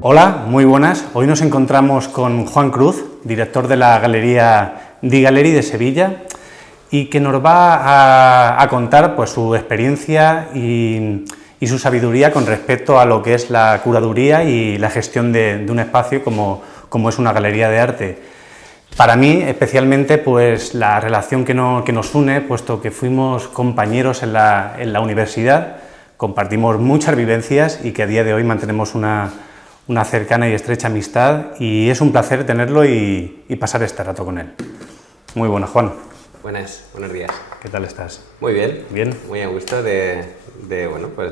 Hola, muy buenas. Hoy nos encontramos con Juan Cruz, director de la Galería Di Gallery de Sevilla, y que nos va a contar pues, su experiencia y su sabiduría con respecto a lo que es la curaduría y la gestión de un espacio como es una galería de arte. Para mí, especialmente, pues la relación que nos une, puesto que fuimos compañeros en la universidad, compartimos muchas vivencias y que a día de hoy mantenemos una cercana y estrecha amistad, y es un placer tenerlo y pasar este rato con él. Muy buenas, Juan. Buenos días. ¿Qué tal estás? Muy bien. Bien. Muy a gusto de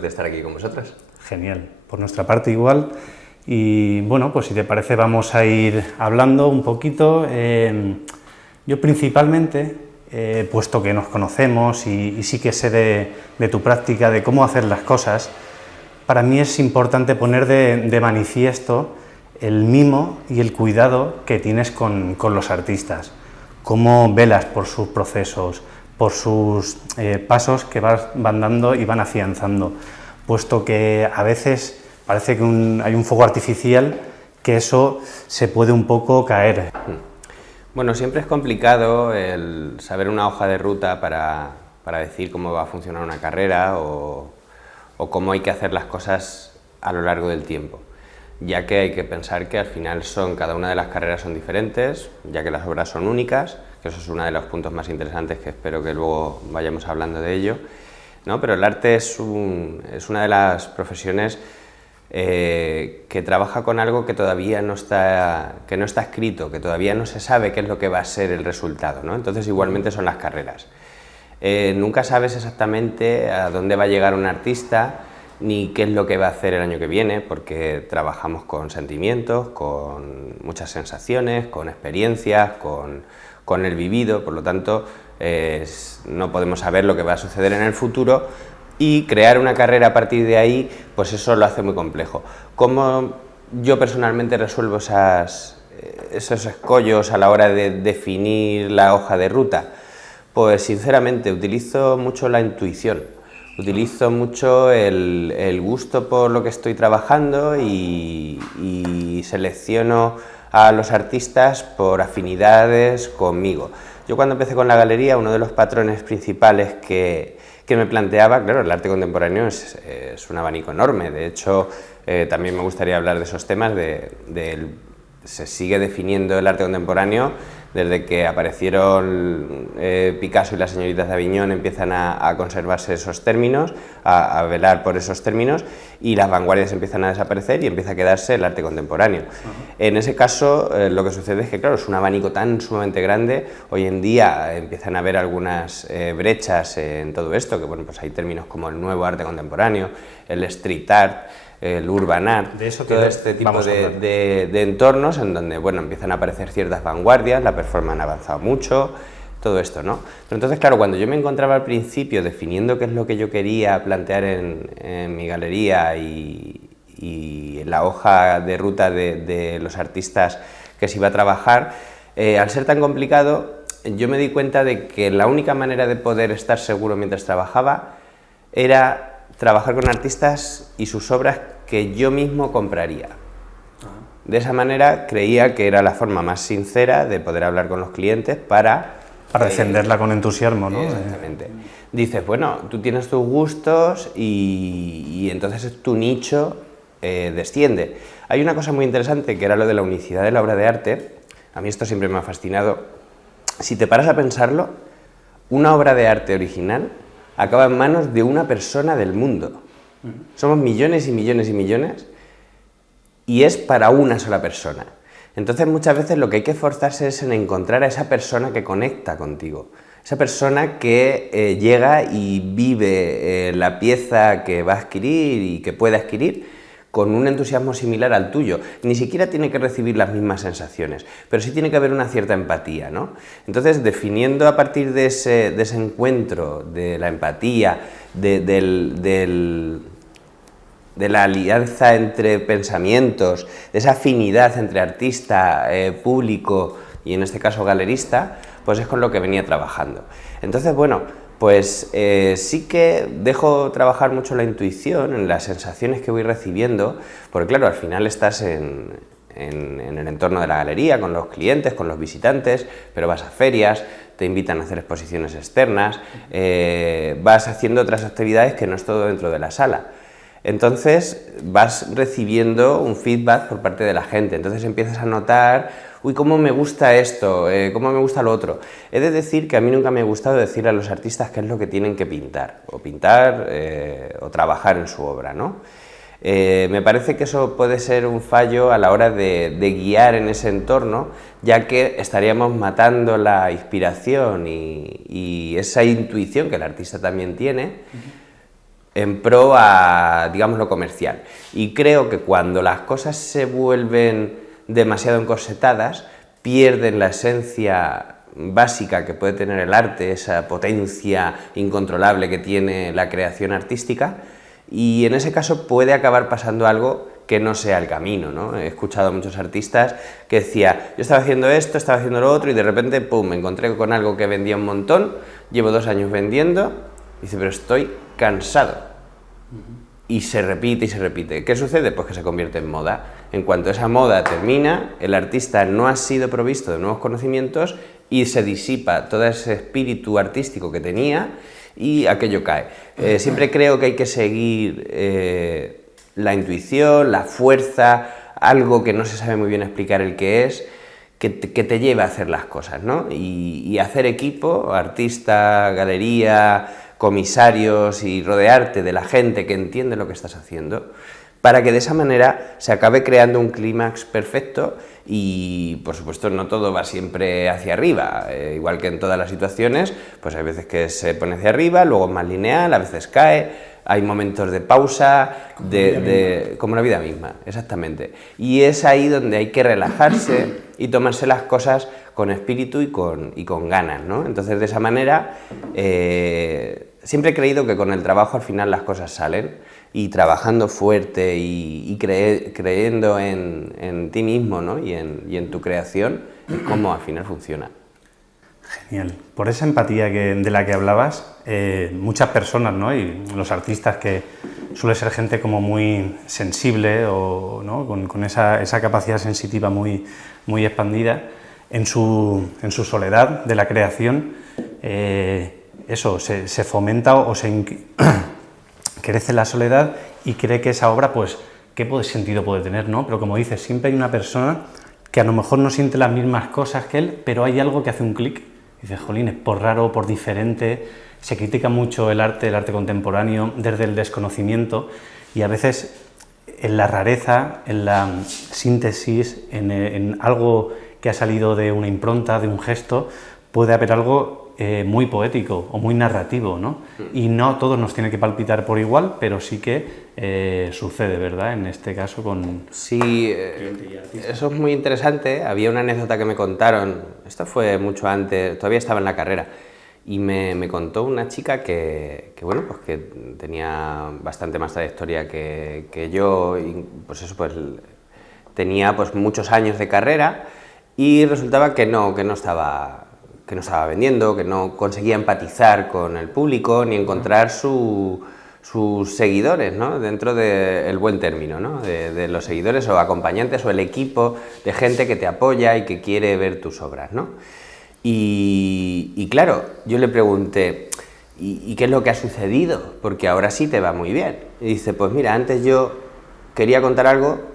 estar aquí con vosotros. Genial. Por nuestra parte igual. Y bueno, pues si te parece vamos a ir hablando un poquito. Yo principalmente, puesto que nos conocemos y sí que sé de tu práctica, de cómo hacer las cosas, para mí es importante poner de manifiesto el mimo y el cuidado que tienes con los artistas, cómo velas por sus procesos, por sus pasos que van dando y van afianzando, puesto que a veces parece que hay un fuego artificial, que eso se puede un poco caer. Bueno, siempre es complicado el saber una hoja de ruta para decir cómo va a funcionar una carrera o cómo hay que hacer las cosas a lo largo del tiempo, ya que hay que pensar que al final cada una de las carreras son diferentes, ya que las obras son únicas, que eso es uno de los puntos más interesantes que espero que luego vayamos hablando de ello, ¿no? Pero el arte es una de las profesiones que trabaja con algo que todavía no está escrito, que todavía no se sabe qué es lo que va a ser el resultado, ¿no? Entonces igualmente son las carreras. Nunca sabes exactamente a dónde va a llegar un artista ni qué es lo que va a hacer el año que viene, porque trabajamos con sentimientos, con muchas sensaciones, con experiencias, con el vivido, por lo tanto no podemos saber lo que va a suceder en el futuro, y crear una carrera a partir de ahí, pues eso lo hace muy complejo. ¿Cómo yo personalmente resuelvo esos escollos a la hora de definir la hoja de ruta? Pues sinceramente utilizo mucho la intuición, utilizo mucho el gusto por lo que estoy trabajando y selecciono a los artistas por afinidades conmigo. Yo cuando empecé con la galería, uno de los patrones principales que me planteaba, claro, el arte contemporáneo es un abanico enorme. De hecho, también me gustaría hablar de esos temas, se sigue definiendo el arte contemporáneo desde que aparecieron Picasso y las señoritas de Aviñón. Empiezan a conservarse esos términos, a velar por esos términos, y las vanguardias empiezan a desaparecer y empieza a quedarse el arte contemporáneo. En ese caso, lo que sucede es que, claro, es un abanico tan sumamente grande. Hoy en día empiezan a haber algunas brechas en todo esto, que bueno, pues hay términos como el nuevo arte contemporáneo, el street art, el urban art, de eso todo este tipo de entornos en donde bueno, empiezan a aparecer ciertas vanguardias, la performance ha avanzado mucho, todo esto, ¿no? Pero entonces, claro, cuando yo me encontraba al principio definiendo qué es lo que yo quería plantear en mi galería y en la hoja de ruta de los artistas que se iba a trabajar, al ser tan complicado, yo me di cuenta de que la única manera de poder estar seguro mientras trabajaba era trabajar con artistas y sus obras que yo mismo compraría. De esa manera creía que era la forma más sincera de poder hablar con los clientes para defenderla con entusiasmo, ¿no? Exactamente. Dices, bueno, tú tienes tus gustos y entonces tu nicho desciende. Hay una cosa muy interesante que era lo de la unicidad de la obra de arte. A mí esto siempre me ha fascinado. Si te paras a pensarlo, una obra de arte original acaba en manos de una persona del mundo. Somos millones y millones y millones y es para una sola persona. Entonces muchas veces lo que hay que esforzarse es en encontrar a esa persona que conecta contigo, esa persona que llega y vive la pieza que va a adquirir y que puede adquirir con un entusiasmo similar al tuyo. Ni siquiera tiene que recibir las mismas sensaciones, pero sí tiene que haber una cierta empatía, ¿no? Entonces, definiendo a partir de ese encuentro, de la empatía, de la alianza entre pensamientos, de esa afinidad entre artista, público y en este caso galerista, pues es con lo que venía trabajando. Entonces, bueno, Pues sí que dejo trabajar mucho la intuición en las sensaciones que voy recibiendo, porque claro, al final estás en el entorno de la galería, con los clientes, con los visitantes, pero vas a ferias, te invitan a hacer exposiciones externas, vas haciendo otras actividades que no es todo dentro de la sala. Entonces vas recibiendo un feedback por parte de la gente, entonces empiezas a notar, uy, cómo me gusta esto, cómo me gusta lo otro. He de decir que a mí nunca me ha gustado decir a los artistas qué es lo que tienen que pintar, o trabajar en su obra, ¿no? Me parece que eso puede ser un fallo a la hora de guiar en ese entorno, ya que estaríamos matando la inspiración y esa intuición que el artista también tiene, en pro a, digamos, lo comercial. Y creo que cuando las cosas se vuelven demasiado encorsetadas, pierden la esencia básica que puede tener el arte, esa potencia incontrolable que tiene la creación artística, y en ese caso puede acabar pasando algo que no sea el camino, ¿no? He escuchado a muchos artistas que decía, yo estaba haciendo esto, estaba haciendo lo otro, y de repente, pum, me encontré con algo que vendía un montón, llevo 2 años vendiendo, dice, pero estoy cansado. Y se repite y se repite. ¿Qué sucede? Pues que se convierte en moda. En cuanto esa moda termina, el artista no ha sido provisto de nuevos conocimientos y se disipa todo ese espíritu artístico que tenía y aquello cae. Siempre creo que hay que seguir la intuición, la fuerza, algo que no se sabe muy bien explicar el qué es, que te lleve a hacer las cosas, ¿no? Y hacer equipo, artista, galería, comisarios, y rodearte de la gente que entiende lo que estás haciendo, para que de esa manera se acabe creando un clímax perfecto y, por supuesto, no todo va siempre hacia arriba, igual que en todas las situaciones, pues hay veces que se pone hacia arriba, luego es más lineal, a veces cae, hay momentos de pausa, como la vida misma, exactamente. Y es ahí donde hay que relajarse y tomarse las cosas con espíritu y con ganas, ¿no? Entonces, de esa manera, siempre he creído que con el trabajo al final las cosas salen, y trabajando fuerte y creyendo en ti mismo, ¿no? y en tu creación, es como al final funciona. Genial. Por esa empatía de la que hablabas, muchas personas, ¿no? Y los artistas, que suele ser gente como muy sensible, o, ¿no? con esa capacidad sensitiva muy expandida, en su soledad de la creación, eso se fomenta o crece la soledad y cree que esa obra, pues, ¿qué sentido puede tener, no? Pero como dices, siempre hay una persona que a lo mejor no siente las mismas cosas que él, pero hay algo que hace un clic. Dices, jolín, es por raro, por diferente. Se critica mucho el arte contemporáneo desde el desconocimiento, y a veces en la rareza, en la síntesis, en algo que ha salido de una impronta, de un gesto, puede haber algo muy poético o muy narrativo, ¿no? Y no todos nos tiene que palpitar por igual, pero sí que sucede, ¿verdad? En este caso con... Sí, eso es muy interesante. Había una anécdota que me contaron, esto fue mucho antes, todavía estaba en la carrera, y me contó una chica que bueno, pues que tenía bastante más trayectoria que yo, y pues eso, pues tenía pues muchos años de carrera, y resultaba que no estaba vendiendo, que no conseguía empatizar con el público ni encontrar sus seguidores, ¿no? Dentro del buen término, ¿no? De los seguidores o acompañantes o el equipo de gente que te apoya y que quiere ver tus obras, ¿no? Y claro, yo le pregunté, ¿y qué es lo que ha sucedido? Porque ahora sí te va muy bien. Y dice, pues mira, antes yo quería contar algo,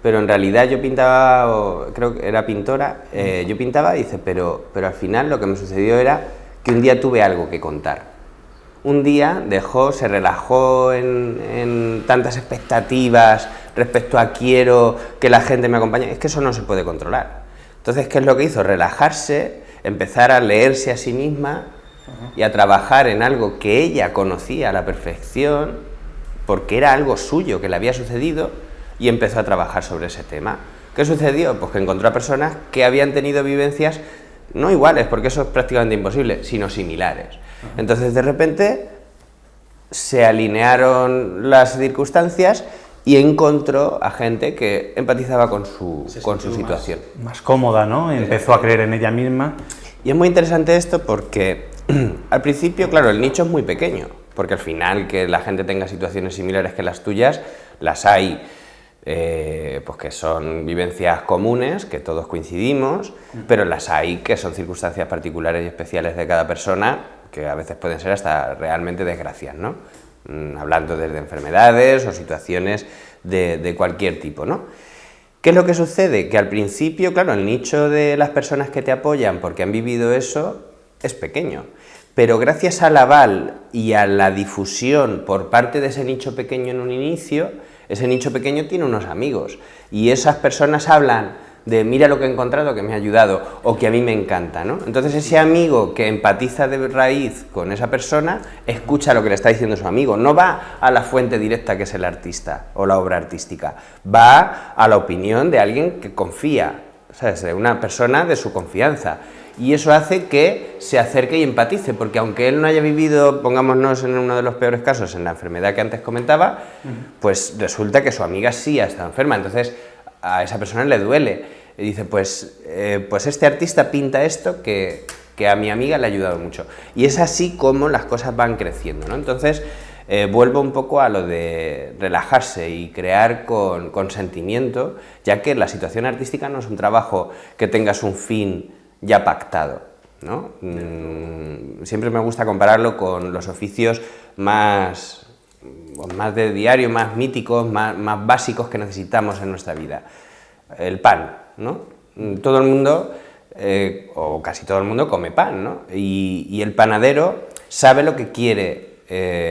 pero en realidad yo pintaba, creo que era pintora, yo pintaba, dice, pero al final lo que me sucedió era que un día tuve algo que contar. Un día se relajó en tantas expectativas respecto a quiero que la gente me acompañe, es que eso no se puede controlar. Entonces, ¿qué es lo que hizo? Relajarse, empezar a leerse a sí misma y a trabajar en algo que ella conocía a la perfección, porque era algo suyo que le había sucedido, y empezó a trabajar sobre ese tema. ¿Qué sucedió? Pues que encontró a personas que habían tenido vivencias no iguales, porque eso es prácticamente imposible, sino similares. Entonces, de repente, se alinearon las circunstancias y encontró a gente que empatizaba con su situación. Más cómoda, ¿no? Empezó a creer en ella misma. Y es muy interesante esto porque al principio, claro, el nicho es muy pequeño, porque al final que la gente tenga situaciones similares que las tuyas, las hay, pues que son vivencias comunes, que todos coincidimos, pero las hay que son circunstancias particulares y especiales de cada persona, que a veces pueden ser hasta realmente desgracias, ¿no? Hablando desde enfermedades o situaciones de cualquier tipo, ¿no? ¿Qué es lo que sucede? Que al principio, claro, el nicho de las personas que te apoyan porque han vivido eso es pequeño, pero gracias al aval y a la difusión por parte de ese nicho pequeño en un inicio, ese nicho pequeño tiene unos amigos y esas personas hablan de mira lo que he encontrado que me ha ayudado o que a mí me encanta, ¿no? Entonces ese amigo que empatiza de raíz con esa persona escucha lo que le está diciendo su amigo, no va a la fuente directa que es el artista o la obra artística, va a la opinión de alguien que confía, ¿sabes? De una persona de su confianza. Y eso hace que se acerque y empatice, porque aunque él no haya vivido, pongámonos en uno de los peores casos, en la enfermedad que antes comentaba, pues resulta que su amiga sí ha estado enferma, entonces a esa persona le duele. Y dice, pues este artista pinta esto que a mi amiga le ha ayudado mucho. Y es así como las cosas van creciendo, ¿no? Entonces, vuelvo un poco a lo de relajarse y crear con sentimiento, ya que la situación artística no es un trabajo que tengas un fin ya pactado, ¿no? Siempre me gusta compararlo con los oficios más de diario, más míticos, más básicos que necesitamos en nuestra vida. El pan, ¿no? Todo el mundo, o casi todo el mundo, come pan, ¿no? Y el panadero sabe lo que quiere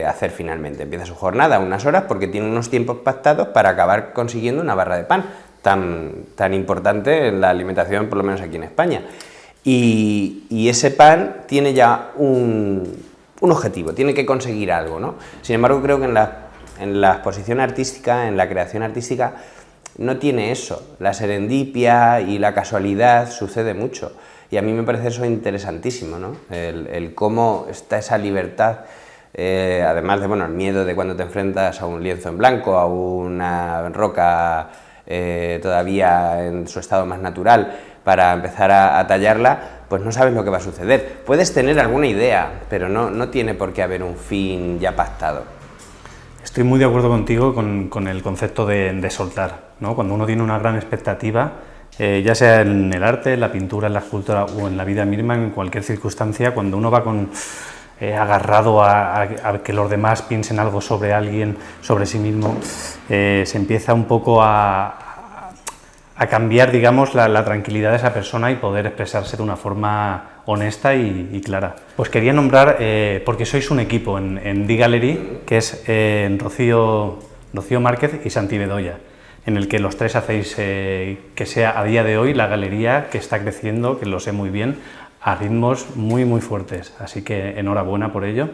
hacer finalmente. Empieza su jornada unas horas porque tiene unos tiempos pactados para acabar consiguiendo una barra de pan tan importante en la alimentación, por lo menos aquí en España. Y ese pan tiene ya un objetivo, tiene que conseguir algo, ¿no? Sin embargo, creo que en la exposición artística, en la creación artística, no tiene eso. La serendipia y la casualidad sucede mucho. Y a mí me parece eso interesantísimo, ¿no? El cómo está esa libertad, además de, bueno, el miedo de cuando te enfrentas a un lienzo en blanco, a una roca todavía en su estado más natural, para empezar a tallarla, pues no sabes lo que va a suceder. Puedes tener alguna idea, pero no tiene por qué haber un fin ya pactado. Estoy muy de acuerdo contigo con el concepto de soltar, ¿no? Cuando uno tiene una gran expectativa, ya sea en el arte, en la pintura, en la escultura o en la vida misma, en cualquier circunstancia, cuando uno va agarrado a que los demás piensen algo sobre alguien, sobre sí mismo, se empieza un poco a cambiar, digamos, la tranquilidad de esa persona y poder expresarse de una forma honesta y clara. Pues quería nombrar, porque sois un equipo en D-Gallery, que es Rocío Márquez y Santi Bedoya, en el que los tres hacéis que sea a día de hoy la galería que está creciendo, que lo sé muy bien, a ritmos muy muy fuertes, así que enhorabuena por ello.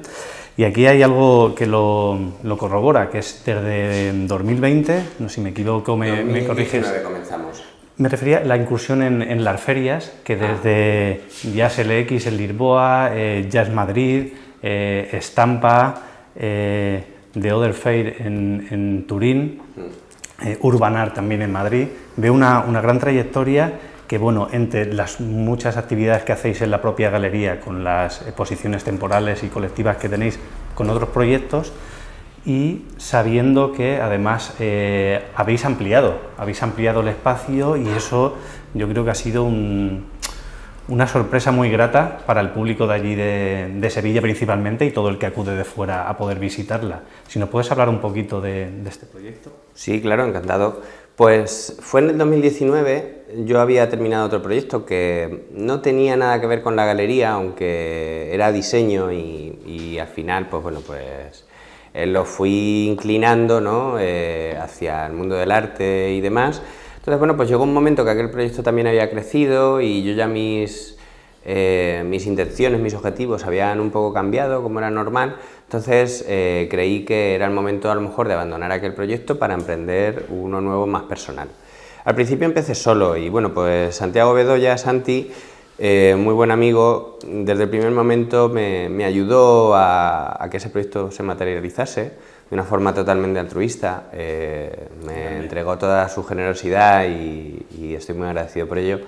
Y aquí hay algo que lo corrobora, que es desde 2020, no sé si me equivoco, me corriges. Comenzamos. Me refería a la incursión en las ferias, que desde Jazz LX en Lisboa, Jazz Madrid, Estampa, The Other Fair en Turín, Urban Art también en Madrid, veo una gran trayectoria que, bueno, entre las muchas actividades que hacéis en la propia galería, con las exposiciones temporales y colectivas que tenéis con otros proyectos, y sabiendo que además habéis ampliado el espacio, y eso yo creo que ha sido una sorpresa muy grata para el público de allí de Sevilla principalmente y todo el que acude de fuera a poder visitarla. Si nos puedes hablar un poquito de este proyecto. Sí, claro, encantado. Pues fue en el 2019, yo había terminado otro proyecto que no tenía nada que ver con la galería, aunque era diseño y al final, pues bueno, pues lo fui inclinando, ¿no? Hacia el mundo del arte y demás. Entonces, bueno, pues llegó un momento que aquel proyecto también había crecido y yo ya mis intenciones, mis objetivos habían un poco cambiado, como era normal. Entonces creí que era el momento a lo mejor de abandonar aquel proyecto para emprender uno nuevo más personal. Al principio empecé solo y bueno, pues Santiago Bedoya, Santi, muy buen amigo, desde el primer momento me ayudó a que ese proyecto se materializase, de una forma totalmente altruista, me entregó toda su generosidad y estoy muy agradecido por ello.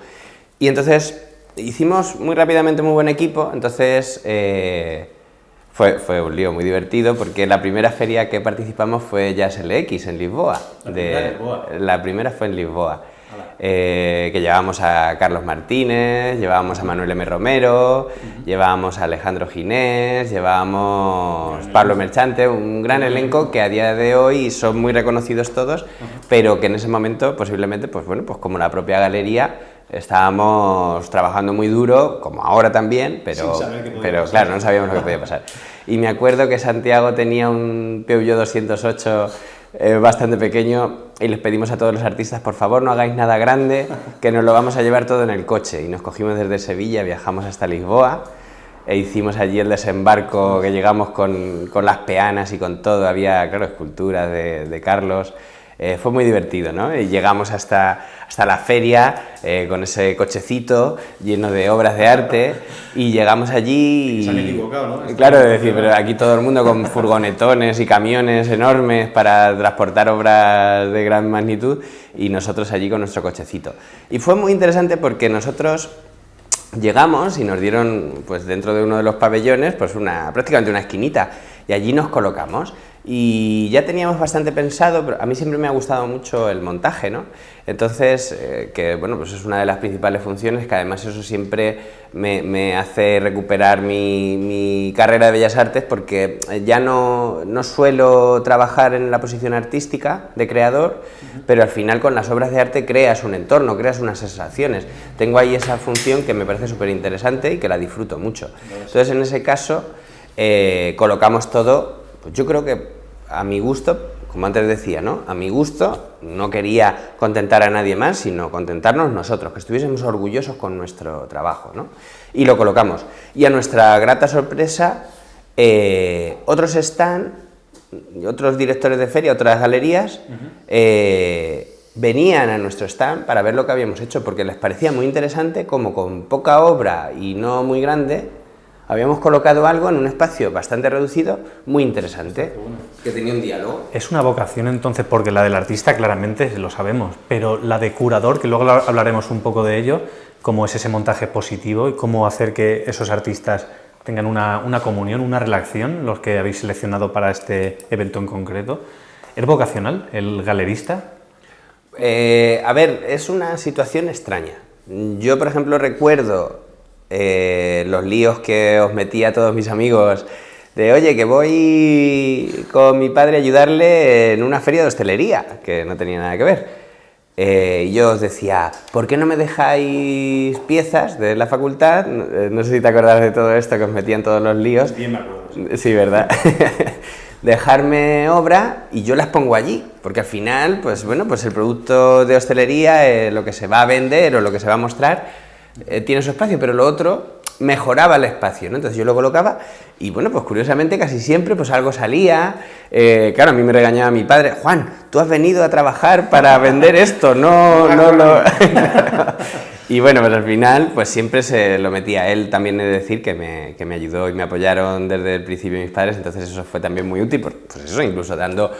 Y entonces hicimos muy rápidamente muy buen equipo, entonces fue un lío muy divertido porque la primera feria que participamos fue Jazz LX en Lisboa. La primera fue en Lisboa. Que llevábamos a Carlos Martínez, llevábamos a Manuel M. Romero, llevábamos a Alejandro Ginés, llevábamos Pablo Merchante, un gran elenco que a día de hoy son muy reconocidos todos, pero que en ese momento posiblemente, pues bueno, pues como la propia galería, estábamos trabajando muy duro, como ahora también, pero claro, no sabíamos lo que podía pasar. Y me acuerdo que Santiago tenía un Peugeot 208 bastante pequeño y les pedimos a todos los artistas, por favor no hagáis nada grande, que nos lo vamos a llevar todo en el coche. Y nos cogimos desde Sevilla, viajamos hasta Lisboa e hicimos allí el desembarco, que llegamos con las peanas y con todo, había, claro, esculturas de Carlos. Fue muy divertido, ¿no? Y llegamos hasta la feria con ese cochecito lleno de obras de arte y llegamos allí y... Se han equivocado, ¿no? Claro, es decir, pero aquí todo el mundo con furgonetones y camiones enormes para transportar obras de gran magnitud y nosotros allí con nuestro cochecito. Y fue muy interesante porque nosotros llegamos y nos dieron, pues dentro de uno de los pabellones, pues prácticamente una esquinita y allí nos colocamos. Y ya teníamos bastante pensado, pero a mí siempre me ha gustado mucho el montaje, ¿no? Entonces, que bueno, pues es una de las principales funciones, que además eso siempre me hace recuperar mi carrera de Bellas Artes, porque ya no suelo trabajar en la posición artística de creador, pero al final con las obras de arte creas un entorno, creas unas sensaciones. Tengo ahí esa función que me parece súper interesante y que la disfruto mucho. Entonces, en ese caso, colocamos todo, pues yo creo que a mi gusto, como antes decía, ¿no? A mi gusto, no quería contentar a nadie más, sino contentarnos nosotros, que estuviésemos orgullosos con nuestro trabajo, ¿no? Y lo colocamos. Y a nuestra grata sorpresa, otros directores de feria, otras galerías, venían a nuestro stand para ver lo que habíamos hecho, porque les parecía muy interesante como con poca obra y no muy grande, habíamos colocado algo en un espacio bastante reducido, muy interesante, que tenía un diálogo. Es una vocación entonces, porque la del artista claramente lo sabemos, pero la de curador, que luego hablaremos un poco de ello, cómo es ese montaje positivo y cómo hacer que esos artistas tengan una comunión, una relación, los que habéis seleccionado para este evento en concreto. ¿Es vocacional el galerista? A ver, es una situación extraña. Yo, por ejemplo, recuerdo los líos que os metí a todos mis amigos de, oye, que voy con mi padre a ayudarle en una feria de hostelería, que no tenía nada que ver. Y yo os decía, ¿por qué no me dejáis piezas de la facultad? No sé si te acuerdas de todo esto, que os metí en todos los líos. Bien me acuerdo. Sí, ¿verdad? Dejarme obra y yo las pongo allí, porque al final, pues bueno, pues el producto de hostelería, lo que se va a vender o lo que se va a mostrar, tiene su espacio, pero lo otro mejoraba el espacio, ¿no? Entonces yo lo colocaba y bueno, pues curiosamente casi siempre pues algo salía. Claro, a mí me regañaba mi padre, Juan, tú has venido a trabajar para vender esto, no lo... Y bueno, pues al final pues siempre se lo metía. Él también he de decir que me ayudó y me apoyaron desde el principio mis padres, entonces eso fue también muy útil, pues eso, incluso dando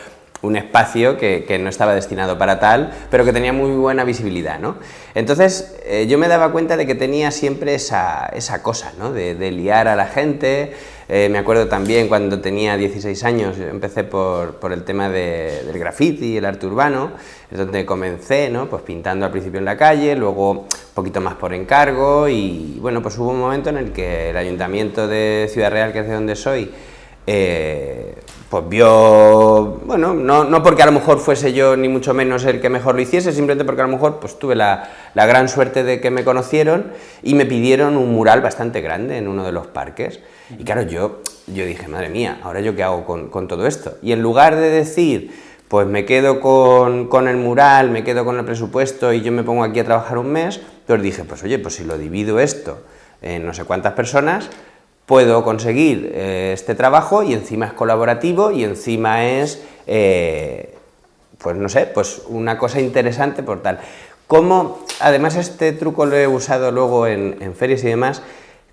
un espacio que no estaba destinado para tal, pero que tenía muy buena visibilidad, ¿no? Entonces yo me daba cuenta de que tenía siempre esa cosa, ¿no? De liar a la gente. Me acuerdo también cuando tenía 16 años, empecé por el tema del graffiti, el arte urbano, es donde comencé, ¿no? Pues pintando al principio en la calle, luego un poquito más por encargo y bueno, pues hubo un momento en el que el Ayuntamiento de Ciudad Real, que es de donde soy, pues vio, bueno, no porque a lo mejor fuese yo ni mucho menos el que mejor lo hiciese, simplemente porque a lo mejor pues tuve la gran suerte de que me conocieron y me pidieron un mural bastante grande en uno de los parques. Y claro, yo dije, madre mía, ¿ahora yo qué hago con todo esto? Y en lugar de decir, pues me quedo con el mural, me quedo con el presupuesto y yo me pongo aquí a trabajar un mes, pues dije, pues oye, pues si lo divido esto en no sé cuántas personas, puedo conseguir este trabajo y encima es colaborativo y encima es, pues no sé, pues una cosa interesante por tal. Como, además este truco lo he usado luego en ferias y demás,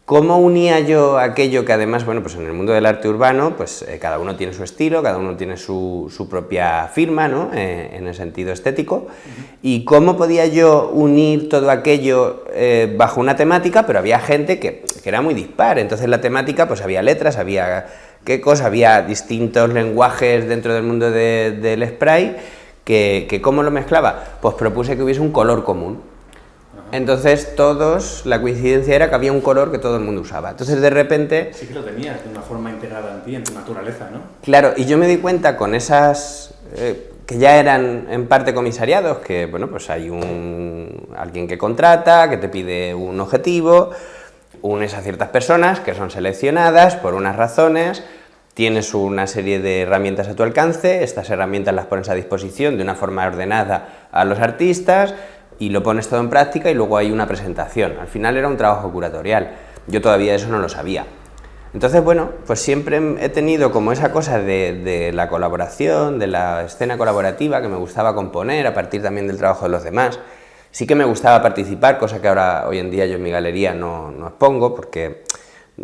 ¿Cómo unía yo aquello que además, bueno, pues en el mundo del arte urbano, pues cada uno tiene su estilo, cada uno tiene su propia firma, ¿no? En el sentido estético, y cómo podía yo unir todo aquello bajo una temática, pero había gente que era muy dispar, entonces la temática, pues había letras, había quecos, había distintos lenguajes dentro del mundo del spray, que ¿cómo lo mezclaba? Pues propuse que hubiese un color común. Entonces la coincidencia era que había un color que todo el mundo usaba. Entonces de repente... Sí que lo tenías de una forma integrada en ti, en tu naturaleza, ¿no? Claro, y yo me di cuenta con esas... que ya eran en parte comisariados, que bueno, pues hay alguien que contrata, que te pide un objetivo, unes a ciertas personas que son seleccionadas por unas razones, tienes una serie de herramientas a tu alcance, estas herramientas las pones a disposición de una forma ordenada a los artistas, y lo pones todo en práctica y luego hay una presentación. Al final era un trabajo curatorial, yo todavía eso no lo sabía. Entonces, bueno, pues siempre he tenido como esa cosa de la colaboración, de la escena colaborativa, que me gustaba componer a partir también del trabajo de los demás. Sí que me gustaba participar, cosa que ahora, hoy en día, yo en mi galería no expongo, porque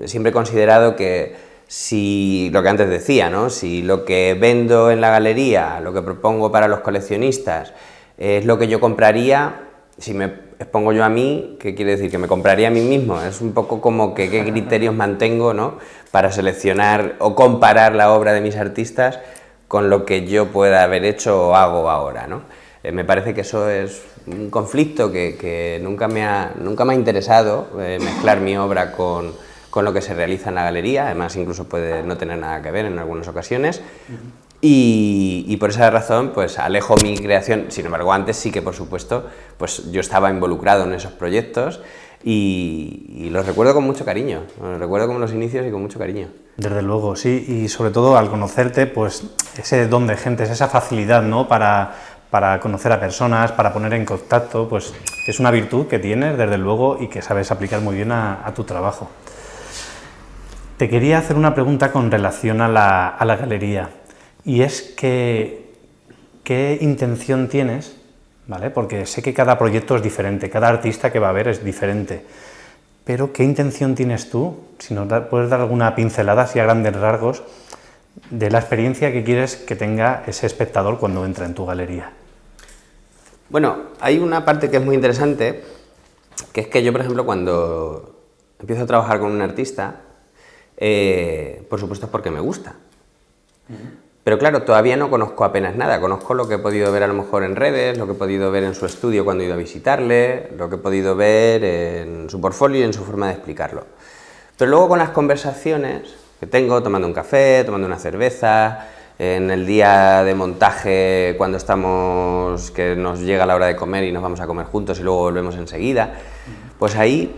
siempre he considerado que si, lo que antes decía, ¿no? Si lo que vendo en la galería, lo que propongo para los coleccionistas, es lo que yo compraría, si me expongo yo a mí, ¿qué quiere decir? Que me compraría a mí mismo. Es un poco como que qué criterios mantengo, ¿no? Para seleccionar o comparar la obra de mis artistas con lo que yo pueda haber hecho o hago ahora, ¿no? Me parece que eso es un conflicto que nunca me ha interesado, mezclar mi obra con lo que se realiza en la galería, además incluso puede no tener nada que ver en algunas ocasiones. Y por esa razón, pues alejo mi creación. Sin embargo, antes sí que, por supuesto, pues yo estaba involucrado en esos proyectos y los recuerdo con mucho cariño. Los recuerdo como los inicios y con mucho cariño. Desde luego, sí, y sobre todo al conocerte, pues ese don de gentes, esa facilidad, ¿no? Para conocer a personas, para poner en contacto, pues es una virtud que tienes, desde luego, y que sabes aplicar muy bien a tu trabajo. Te quería hacer una pregunta con relación a la galería. Y es que, ¿qué intención tienes? ¿Vale? Porque sé que cada proyecto es diferente, cada artista que va a ver es diferente, pero ¿qué intención tienes tú? Si nos puedes dar alguna pincelada, así a grandes rasgos, de la experiencia que quieres que tenga ese espectador cuando entra en tu galería. Bueno, hay una parte que es muy interesante, que es que yo, por ejemplo, cuando empiezo a trabajar con un artista, por supuesto es porque me gusta. Pero claro, todavía no conozco apenas nada, conozco lo que he podido ver a lo mejor en redes, lo que he podido ver en su estudio cuando he ido a visitarle, lo que he podido ver en su portfolio y en su forma de explicarlo. Pero luego con las conversaciones que tengo, tomando un café, tomando una cerveza, en el día de montaje cuando estamos, que nos llega la hora de comer y nos vamos a comer juntos y luego volvemos enseguida, pues ahí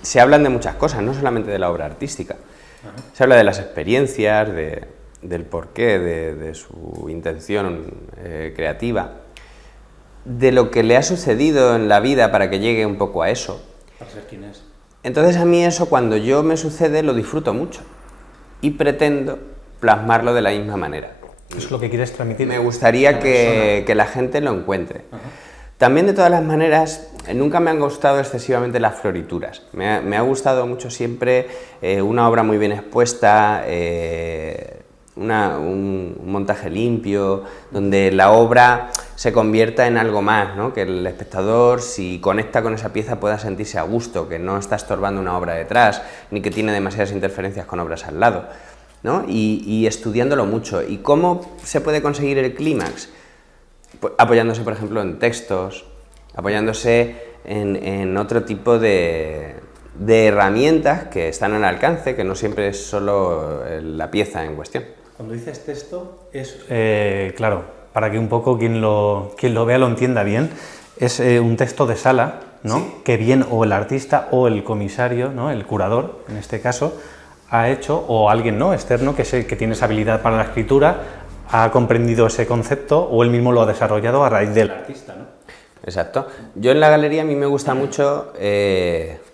se hablan de muchas cosas, no solamente de la obra artística. Se habla de las experiencias, del porqué, de su intención creativa, de lo que le ha sucedido en la vida para que llegue un poco a eso. Para ser quien es. Entonces a mí eso, cuando yo me sucede, lo disfruto mucho y pretendo plasmarlo de la misma manera. ¿Eso es lo que quieres transmitir? Me gustaría que la gente lo encuentre. También, de todas las maneras, nunca me han gustado excesivamente las florituras. Me ha gustado mucho siempre una obra muy bien expuesta, un montaje limpio, donde la obra se convierta en algo más, ¿no? Que el espectador, si conecta con esa pieza, pueda sentirse a gusto, que no está estorbando una obra detrás, ni que tiene demasiadas interferencias con obras al lado, ¿no? Y estudiándolo mucho. ¿Y cómo se puede conseguir el clímax? Pues apoyándose, por ejemplo, en textos, apoyándose en otro tipo de herramientas que están al alcance, que no siempre es solo la pieza en cuestión. Cuando dices texto, es, claro, para que un poco quien lo vea lo entienda bien, es un texto de sala, ¿no? Sí. Que bien o el artista o el comisario, ¿no? El curador, en este caso, ha hecho, o alguien, ¿no? Externo que tiene esa habilidad para la escritura, ha comprendido ese concepto o él mismo lo ha desarrollado a raíz del artista, ¿no? Exacto. Yo en la galería a mí me gusta mucho,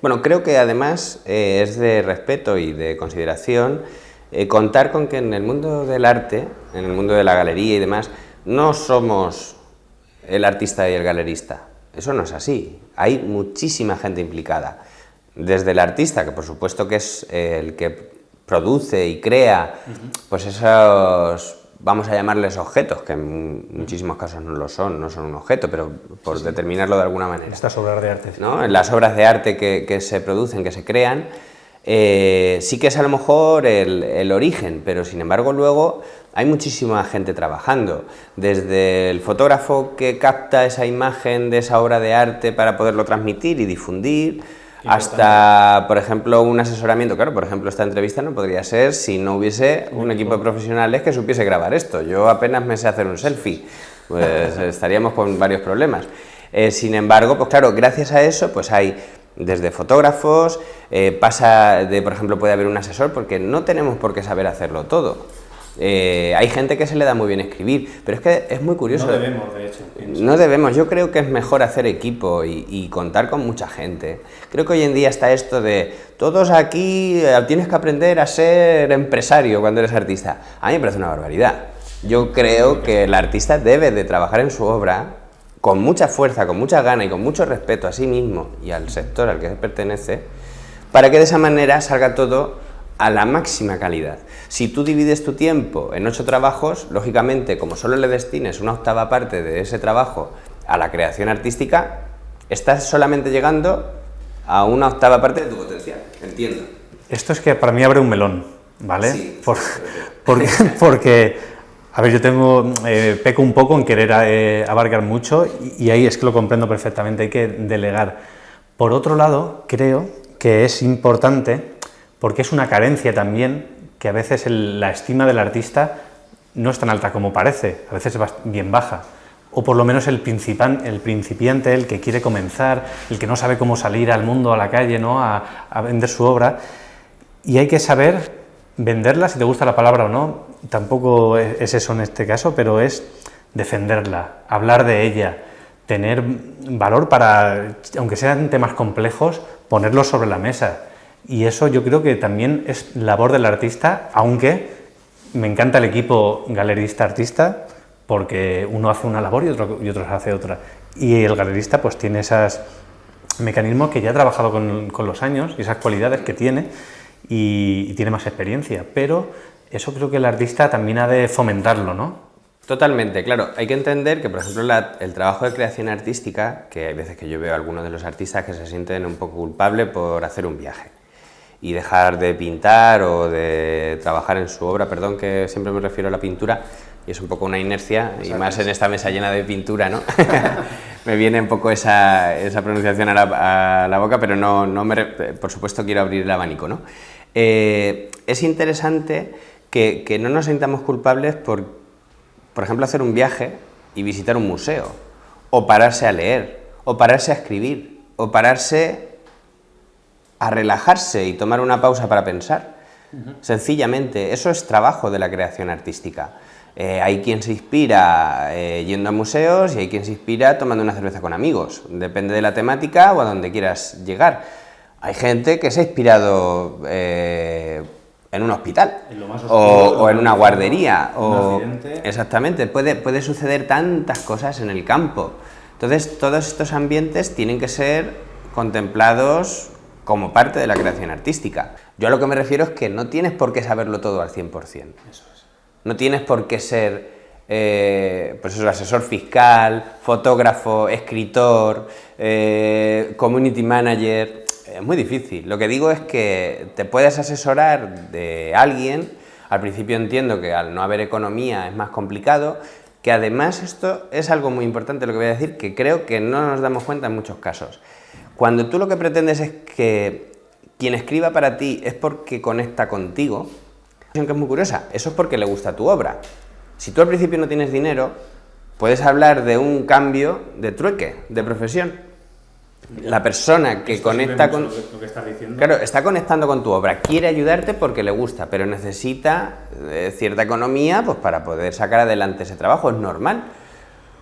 bueno, creo que además es de respeto y de consideración contar con que en el mundo del arte, en el mundo de la galería y demás, no somos el artista y el galerista. Eso no es así. Hay muchísima gente implicada. desde el artista, que por supuesto que es el que produce y crea, pues esos, vamos a llamarles objetos, que en muchísimos casos no lo son, no son un objeto, pero por determinarlo de alguna manera. Estas obras de arte. ¿No? En las obras de arte que se producen, que se crean, sí que es a lo mejor el origen, pero sin embargo luego hay muchísima gente trabajando, desde el fotógrafo que capta esa imagen de esa obra de arte para poderlo transmitir y difundir, hasta, por ejemplo, un asesoramiento. Claro, por ejemplo, esta entrevista no podría ser si no hubiese un equipo de profesionales que supiese grabar esto. Yo apenas me sé hacer un selfie, pues estaríamos con varios problemas. Sin embargo, pues claro, gracias a eso, pues hay desde fotógrafos, por ejemplo, puede haber un asesor, porque no tenemos por qué saber hacerlo todo. Hay gente que se le da muy bien escribir, pero es que es muy curioso. No debemos, de hecho. No debemos, yo creo que es mejor hacer equipo y contar con mucha gente. Creo que hoy en día está esto de, todos aquí tienes que aprender a ser empresario cuando eres artista. A mí me parece una barbaridad. Yo creo que el artista debe de trabajar en su obra con mucha fuerza, con mucha gana y con mucho respeto a sí mismo y al sector al que pertenece, para que de esa manera salga todo a la máxima calidad. Si tú divides tu tiempo en 8 trabajos, lógicamente, como solo le destines una octava parte de ese trabajo a la creación artística, estás solamente llegando a una octava parte de tu potencial, entiendo. Esto es que para mí abre un melón, ¿vale? Sí. Porque, a ver, yo peco un poco en querer abarcar mucho y ahí es que lo comprendo perfectamente, hay que delegar. Por otro lado, creo que es importante, porque es una carencia también, que a veces la estima del artista no es tan alta como parece, a veces es bien baja, o por lo menos el principiante, el que quiere comenzar, el que no sabe cómo salir al mundo, a la calle, ¿no? a vender su obra, y hay que saber venderla, si te gusta la palabra o no, tampoco es eso en este caso, pero es defenderla, hablar de ella, tener valor para, aunque sean temas complejos, ponerlos sobre la mesa. Y eso yo creo que también es labor del artista, aunque me encanta el equipo galerista-artista, porque uno hace una labor y otro hace otra. Y el galerista pues tiene esos mecanismos que ya ha trabajado con los años, y esas cualidades que tiene, y tiene más experiencia. Pero eso creo que el artista también ha de fomentarlo, ¿no? Totalmente, claro. Hay que entender que, por ejemplo, el trabajo de creación artística, que hay veces que yo veo a algunos de los artistas que se sienten un poco culpables por hacer un viaje y dejar de pintar o de trabajar en su obra, perdón que siempre me refiero a la pintura, y es un poco una inercia, y más en esta mesa llena de pintura, ¿no? Me viene un poco esa pronunciación a la boca, pero por supuesto quiero abrir el abanico, ¿no? Es interesante que no nos sintamos culpables por ejemplo, hacer un viaje y visitar un museo, o pararse a leer, o pararse a escribir, o pararse a relajarse y tomar una pausa para pensar. Sencillamente, eso es trabajo de la creación artística. Hay quien se inspira yendo a museos y hay quien se inspira tomando una cerveza con amigos. Depende de la temática o a donde quieras llegar. Hay gente que se ha inspirado en un hospital o en una guardería. Exactamente, puede suceder tantas cosas en el campo. Entonces, todos estos ambientes tienen que ser contemplados como parte de la creación artística. Yo a lo que me refiero es que no tienes por qué saberlo todo al 100%. Eso es. No tienes por qué ser asesor fiscal, fotógrafo, escritor, community manager. Es muy difícil. Lo que digo es que te puedes asesorar de alguien. Al principio entiendo que al no haber economía es más complicado, que además esto es algo muy importante lo que voy a decir, que creo que no nos damos cuenta en muchos casos. Cuando tú lo que pretendes es que quien escriba para ti es porque conecta contigo, que es muy curiosa, eso es porque le gusta tu obra. Si tú al principio no tienes dinero, puedes hablar de un cambio de trueque, de profesión. La persona que conecta con... Lo que estás diciendo. Claro, está conectando con tu obra, quiere ayudarte porque le gusta, pero necesita cierta economía pues, para poder sacar adelante ese trabajo, es normal.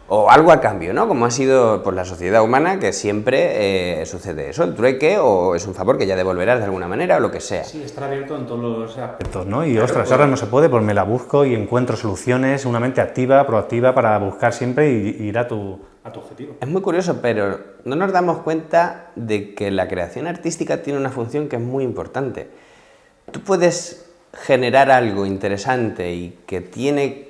o algo a cambio, ¿no? Como ha sido pues, la sociedad humana, que siempre sucede eso, el trueque, o es un favor que ya devolverás de alguna manera, o lo que sea. Sí, estar abierto en todos los aspectos, ¿no? Y ostras, ahora no se puede, pues me la busco y encuentro soluciones, una mente activa, proactiva, para buscar siempre y ir a tu objetivo. Es muy curioso, pero no nos damos cuenta de que la creación artística tiene una función que es muy importante. Tú puedes generar algo interesante y que tiene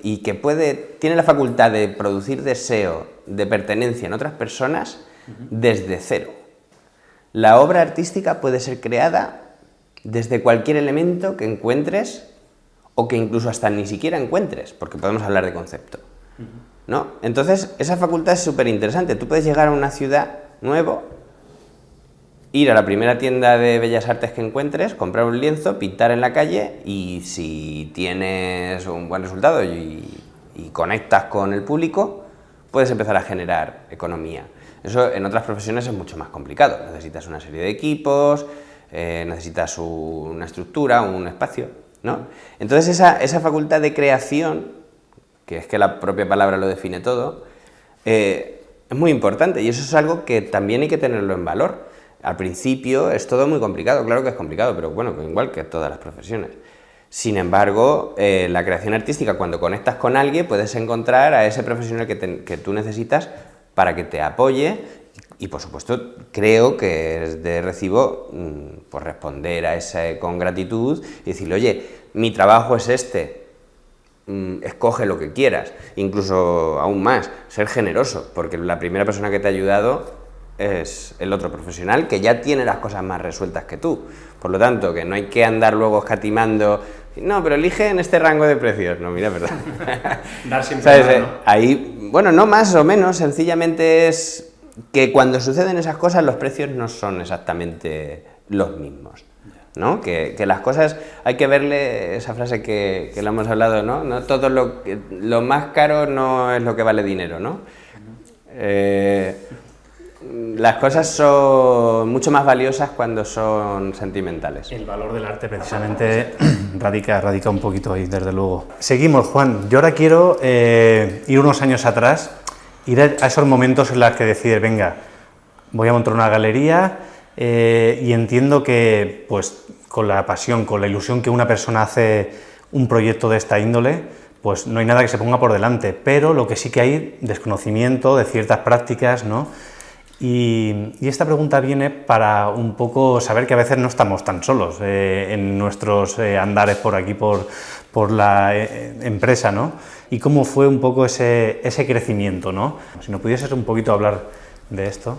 la facultad de producir deseo de pertenencia en otras personas desde cero. La obra artística puede ser creada desde cualquier elemento que encuentres o que incluso hasta ni siquiera encuentres, porque podemos hablar de concepto, ¿no? Entonces, esa facultad es súper interesante. Tú puedes llegar a una ciudad nuevo, ir a la primera tienda de bellas artes que encuentres, comprar un lienzo, pintar en la calle y si tienes un buen resultado y conectas con el público, puedes empezar a generar economía. Eso en otras profesiones es mucho más complicado. Necesitas una serie de equipos, necesitas una estructura, un espacio, ¿no? Entonces esa facultad de creación, que es que la propia palabra lo define todo, es muy importante y eso es algo que también hay que tenerlo en valor. Al principio es todo muy complicado, claro que es complicado, pero bueno, igual que todas las profesiones. Sin embargo, la creación artística, cuando conectas con alguien, puedes encontrar a ese profesional que tú necesitas para que te apoye y, por supuesto, creo que es de recibo pues responder a ese con gratitud y decirle, oye, mi trabajo es este, escoge lo que quieras, incluso aún más, ser generoso, porque la primera persona que te ha ayudado es el otro profesional que ya tiene las cosas más resueltas que tú. Por lo tanto, que no hay que andar luego escatimando, no, pero elige en este rango de precios. No, mira, verdad. Dar siempre más, ¿no? Ahí, bueno, no más o menos, sencillamente es que cuando suceden esas cosas los precios no son exactamente los mismos, ¿no? Que las cosas hay que verle, esa frase que lo hemos hablado, ¿no? No todo lo más caro no es lo que vale dinero, ¿no? Las cosas son mucho más valiosas cuando son sentimentales. El valor del arte precisamente radica un poquito ahí, desde luego. Seguimos, Juan. Yo ahora quiero ir unos años atrás, ir a esos momentos en los que decides, venga, voy a montar una galería y entiendo que pues con la pasión, con la ilusión que una persona hace un proyecto de esta índole, pues no hay nada que se ponga por delante, pero lo que sí que hay desconocimiento de ciertas prácticas, ¿no? Y esta pregunta viene para un poco saber que a veces no estamos tan solos en nuestros andares por aquí, por la empresa, ¿no? Y cómo fue un poco ese crecimiento, ¿no? Si nos pudieses un poquito hablar de esto.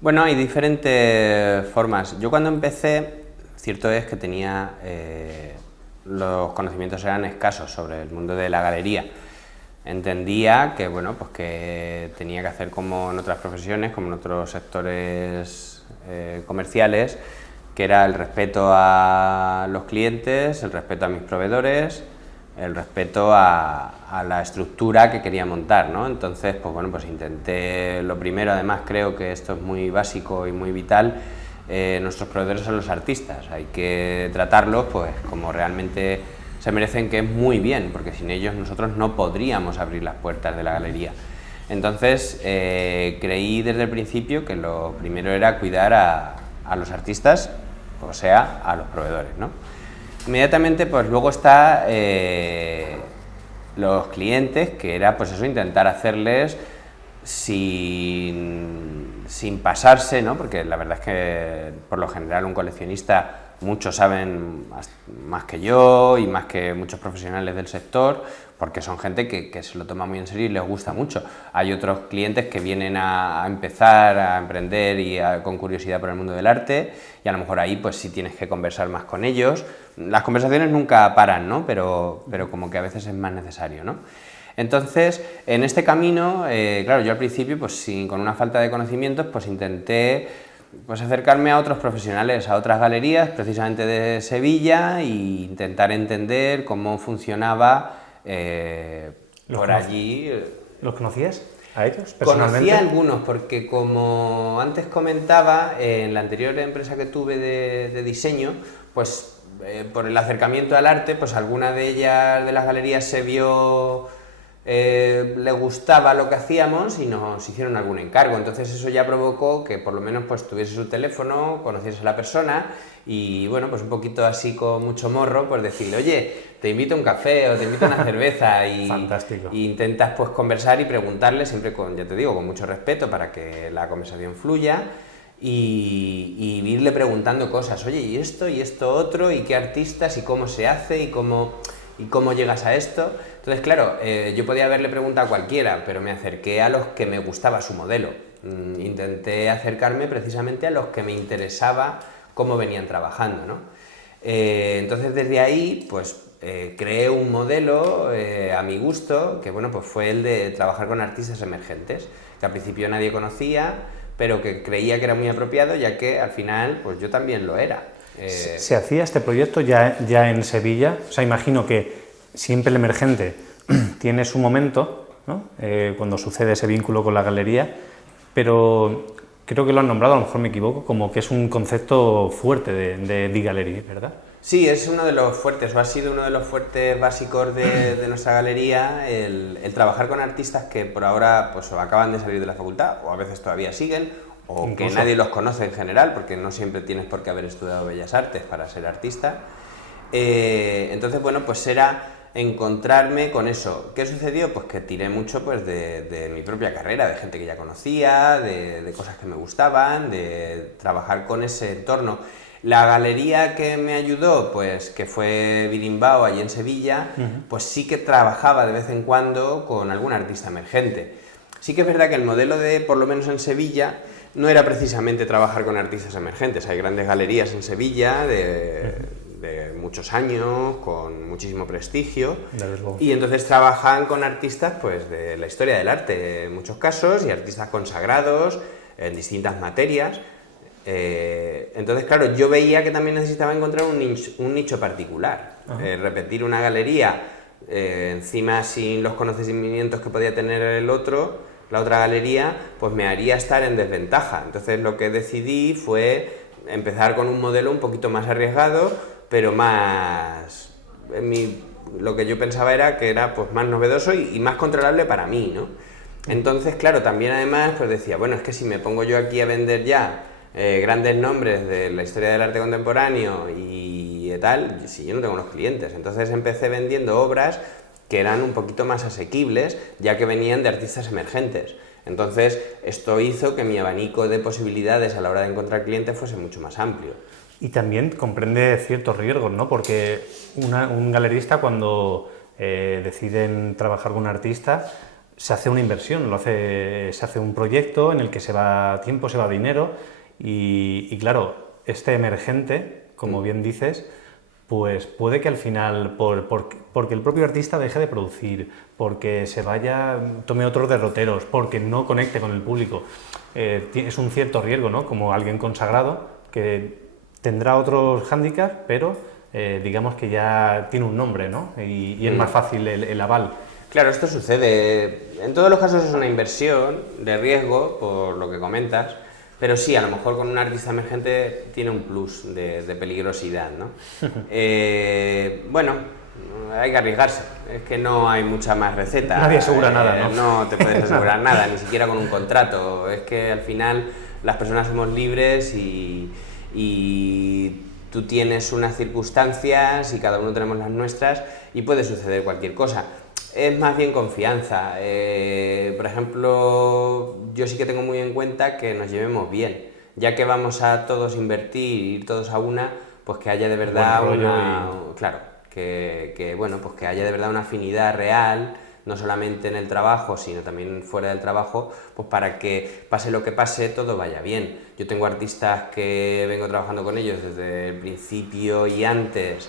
Bueno, hay diferentes formas. Yo cuando empecé, cierto es que tenía los conocimientos eran escasos sobre el mundo de la galería. Entendía que, bueno, pues que tenía que hacer como en otras profesiones, como en otros sectores comerciales, que era el respeto a los clientes, el respeto a mis proveedores, el respeto a la estructura que quería montar, ¿no? Entonces, pues bueno, pues intenté, lo primero, además creo que esto es muy básico y muy vital, nuestros proveedores son los artistas, hay que tratarlos pues como realmente se merecen, que es muy bien, porque sin ellos nosotros no podríamos abrir las puertas de la galería. Entonces creí desde el principio que lo primero era cuidar a los artistas, o sea, a los proveedores, ¿no? Inmediatamente pues luego está los clientes, que era pues eso, intentar hacerles sin pasarse, ¿no? Porque la verdad es que por lo general un coleccionista, muchos saben más que yo y más que muchos profesionales del sector, porque son gente que se lo toma muy en serio y les gusta mucho. Hay otros clientes que vienen a empezar, a emprender y con curiosidad por el mundo del arte, y a lo mejor ahí pues sí tienes que conversar más con ellos. Las conversaciones nunca paran, ¿no? Pero como que a veces es más necesario, ¿no? Entonces, en este camino, claro, yo al principio, pues con una falta de conocimientos, pues intenté pues acercarme a otros profesionales, a otras galerías, precisamente de Sevilla, e intentar entender cómo funcionaba por allí. ¿Los conocías a ellos personalmente? Conocía algunos, porque como antes comentaba, en la anterior empresa que tuve de diseño, pues por el acercamiento al arte, pues alguna de ellas, de las galerías, se vio le gustaba lo que hacíamos y nos hicieron algún encargo. Entonces eso ya provocó que por lo menos pues tuviese su teléfono, conociese a la persona y bueno, pues un poquito así con mucho morro, pues decirle, oye, te invito a un café o te invito a una cerveza y, Fantástico. y intentas pues conversar y preguntarle siempre con, ya te digo, con mucho respeto para que la conversación fluya. Y irle preguntando cosas, oye, y esto otro, y qué artistas, y cómo se hace, y cómo llegas a esto. Entonces, claro, yo podía haberle preguntado a cualquiera, pero me acerqué a los que me gustaba su modelo. Intenté acercarme precisamente a los que me interesaba cómo venían trabajando, ¿no? Entonces, desde ahí, pues creé un modelo a mi gusto, que bueno, pues fue el de trabajar con artistas emergentes, que al principio nadie conocía, pero que creía que era muy apropiado, ya que al final, pues yo también lo era. ¿Se hacía este proyecto ya en Sevilla? O sea, imagino que siempre el emergente tiene su momento, ¿no? Cuando sucede ese vínculo con la galería, pero creo que lo han nombrado, a lo mejor me equivoco, como que es un concepto fuerte de D-Gallery, ¿verdad? Sí, es uno de los fuertes, o ha sido uno de los fuertes básicos de nuestra galería, el trabajar con artistas que por ahora pues, o acaban de salir de la facultad, o a veces todavía siguen, o incluso que nadie los conoce en general, porque no siempre tienes por qué haber estudiado Bellas Artes para ser artista. Entonces, bueno, pues era encontrarme con eso. ¿Qué sucedió? Pues que tiré mucho pues, de mi propia carrera, de gente que ya conocía, de cosas que me gustaban, de trabajar con ese entorno. La galería que me ayudó, pues que fue Birimbao, allí en Sevilla, pues sí que trabajaba de vez en cuando con algún artista emergente. Sí que es verdad que el modelo de, por lo menos en Sevilla, no era precisamente trabajar con artistas emergentes. Hay grandes galerías en Sevilla de muchos años, con muchísimo prestigio, y entonces trabajan con artistas pues, de la historia del arte, en muchos casos, y artistas consagrados en distintas materias. Entonces, claro, yo veía que también necesitaba encontrar un nicho particular. Repetir una galería encima sin los conocimientos que podía tener la otra galería, pues me haría estar en desventaja. Entonces lo que decidí fue empezar con un modelo un poquito más arriesgado, pero más... lo que yo pensaba era que era pues, más novedoso y más controlable para mí, ¿no? Entonces, claro, también además pues decía, bueno, es que si me pongo yo aquí a vender ya grandes nombres de la historia del arte contemporáneo y tal, si yo no tengo los clientes. Entonces empecé vendiendo obras que eran un poquito más asequibles, ya que venían de artistas emergentes. Entonces esto hizo que mi abanico de posibilidades a la hora de encontrar clientes fuese mucho más amplio. Y también comprende ciertos riesgos, ¿no? Porque un galerista cuando deciden trabajar con un artista se hace una inversión, se hace un proyecto en el que se va tiempo, se va dinero y claro, este emergente, como bien dices, pues puede que al final, porque el propio artista deje de producir, porque se vaya, tome otros derroteros, porque no conecte con el público, es un cierto riesgo, ¿no? Como alguien consagrado que tendrá otros hándicaps, pero digamos que ya tiene un nombre, ¿no? Y es más fácil el aval. Claro, esto sucede. En todos los casos es una inversión de riesgo, por lo que comentas, pero sí, a lo mejor con un artista emergente tiene un plus de peligrosidad, ¿no? Bueno, hay que arriesgarse, es que no hay mucha más receta. Nadie asegura nada, ¿no? No te puedes asegurar nada, ni siquiera con un contrato. Es que al final las personas somos libres y tú tienes unas circunstancias y cada uno tenemos las nuestras y puede suceder cualquier cosa. Es más bien confianza. Por ejemplo, yo sí que tengo muy en cuenta que nos llevemos bien. Ya que vamos a todos invertir, ir todos a una, pues que haya de verdad Claro, bueno, pues que haya de verdad una afinidad real, no solamente en el trabajo, sino también fuera del trabajo, pues para que pase lo que pase, todo vaya bien. Yo tengo artistas que vengo trabajando con ellos desde el principio y antes,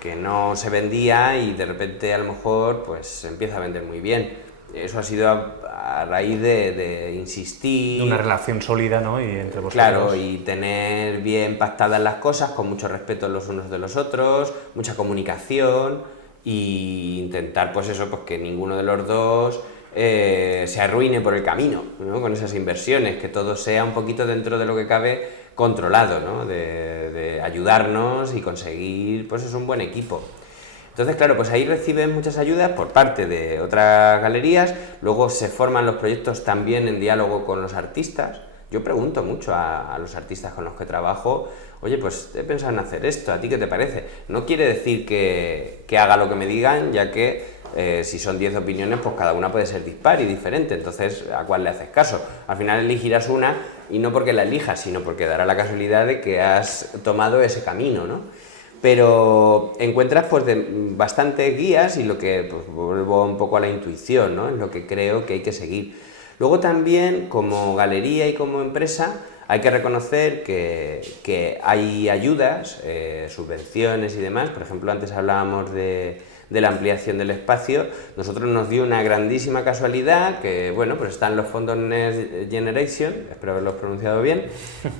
que no se vendía y de repente a lo mejor pues se empieza a vender muy bien. Eso ha sido a raíz de insistir. De una relación sólida, ¿no? Y entre vosotros. Claro, y tener bien pactadas las cosas, con mucho respeto los unos de los otros, mucha comunicación e intentar pues eso, pues que ninguno de los dos se arruine por el camino, ¿no? Con esas inversiones, que todo sea un poquito dentro de lo que cabe controlado, ¿no? De ayudarnos y conseguir pues es un buen equipo. Entonces, claro, pues ahí reciben muchas ayudas por parte de otras galerías, luego se forman los proyectos también en diálogo con los artistas. Yo pregunto mucho a los artistas con los que trabajo, oye, pues he pensado en hacer esto, ¿a ti qué te parece? No quiere decir que haga lo que me digan, ya que si son 10 opiniones, pues cada una puede ser dispar y diferente, entonces ¿a cuál le haces caso? Al final elegirás una, y no porque la elijas, sino porque dará la casualidad de que has tomado ese camino, ¿no? Pero encuentras pues bastantes guías y lo que pues, vuelvo un poco a la intuición, ¿no? Es lo que creo que hay que seguir. Luego también, como galería y como empresa, hay que reconocer que hay ayudas, subvenciones y demás. Por ejemplo, antes hablábamos de la ampliación del espacio. Nosotros nos dio una grandísima casualidad que, bueno, pues están los fondos Next Generation, espero haberlos pronunciado bien,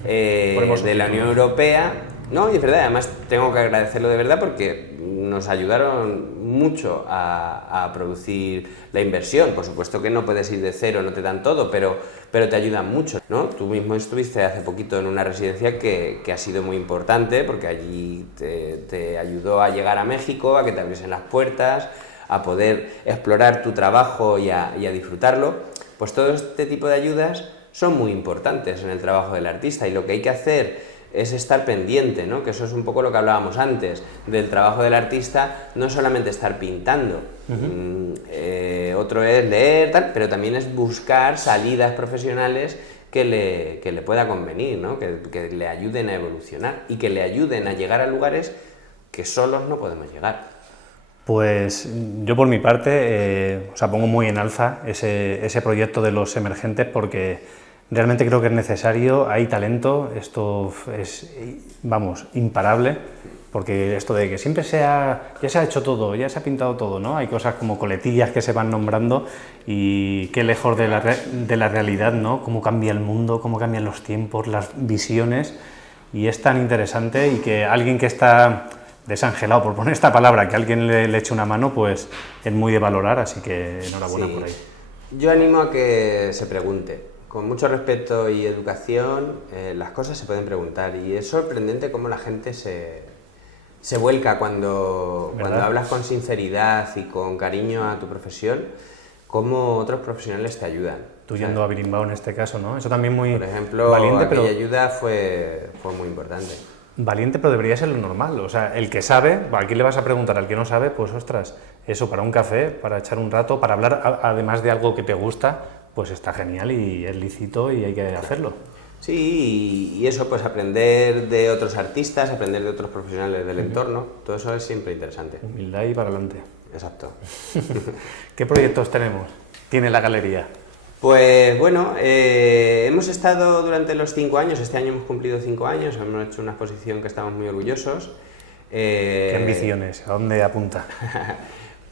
de la Unión Europea. No, y es verdad, además tengo que agradecerlo de verdad porque nos ayudaron mucho a producir la inversión. Por supuesto que no puedes ir de cero, no te dan todo, pero te ayudan mucho, ¿no? Tú mismo estuviste hace poquito en una residencia que ha sido muy importante porque allí te ayudó a llegar a México, a que te abriesen las puertas, a poder explorar tu trabajo y a disfrutarlo. Pues todo este tipo de ayudas son muy importantes en el trabajo del artista, y lo que hay que hacer es estar pendiente, ¿no? Que eso es un poco lo que hablábamos antes, del trabajo del artista, no solamente estar pintando, otro es leer, tal, pero también es buscar salidas profesionales que le pueda convenir, ¿no? Que le ayuden a evolucionar y que le ayuden a llegar a lugares que solos no podemos llegar. Pues yo por mi parte, pongo muy en alza ese proyecto de los emergentes porque realmente creo que es necesario, hay talento, esto es, vamos, imparable, porque esto de que siempre ya se ha hecho todo, ya se ha pintado todo, ¿no? Hay cosas como coletillas que se van nombrando y qué lejos de la realidad, ¿no? Cómo cambia el mundo, cómo cambian los tiempos, las visiones, y es tan interesante, y que alguien que está desangelado, por poner esta palabra, que alguien le eche una mano, pues es muy de valorar, así que enhorabuena por ahí. Yo animo a que se pregunte. Con mucho respeto y educación, las cosas se pueden preguntar, y es sorprendente cómo la gente se vuelca cuando hablas con sinceridad y con cariño a tu profesión, cómo otros profesionales te ayudan. Tú yendo a Birimbao en este caso, ¿no? Eso también muy por ejemplo, valiente, aquella ayuda fue muy importante. Valiente, pero debería ser lo normal. O sea, el que sabe, aquí le vas a preguntar al que no sabe, pues ostras, eso para un café, para echar un rato, para hablar además de algo que te gusta, pues está genial y es lícito y hay que hacerlo. Sí, y eso, pues aprender de otros artistas, aprender de otros profesionales del entorno, todo eso es siempre interesante. Humildad y para adelante. Exacto. ¿Qué proyectos tiene la galería? Pues bueno, hemos estado durante los 5 años, este año hemos cumplido 5 años, hemos hecho una exposición que estamos muy orgullosos. ¿Qué ambiciones? ¿A dónde apunta?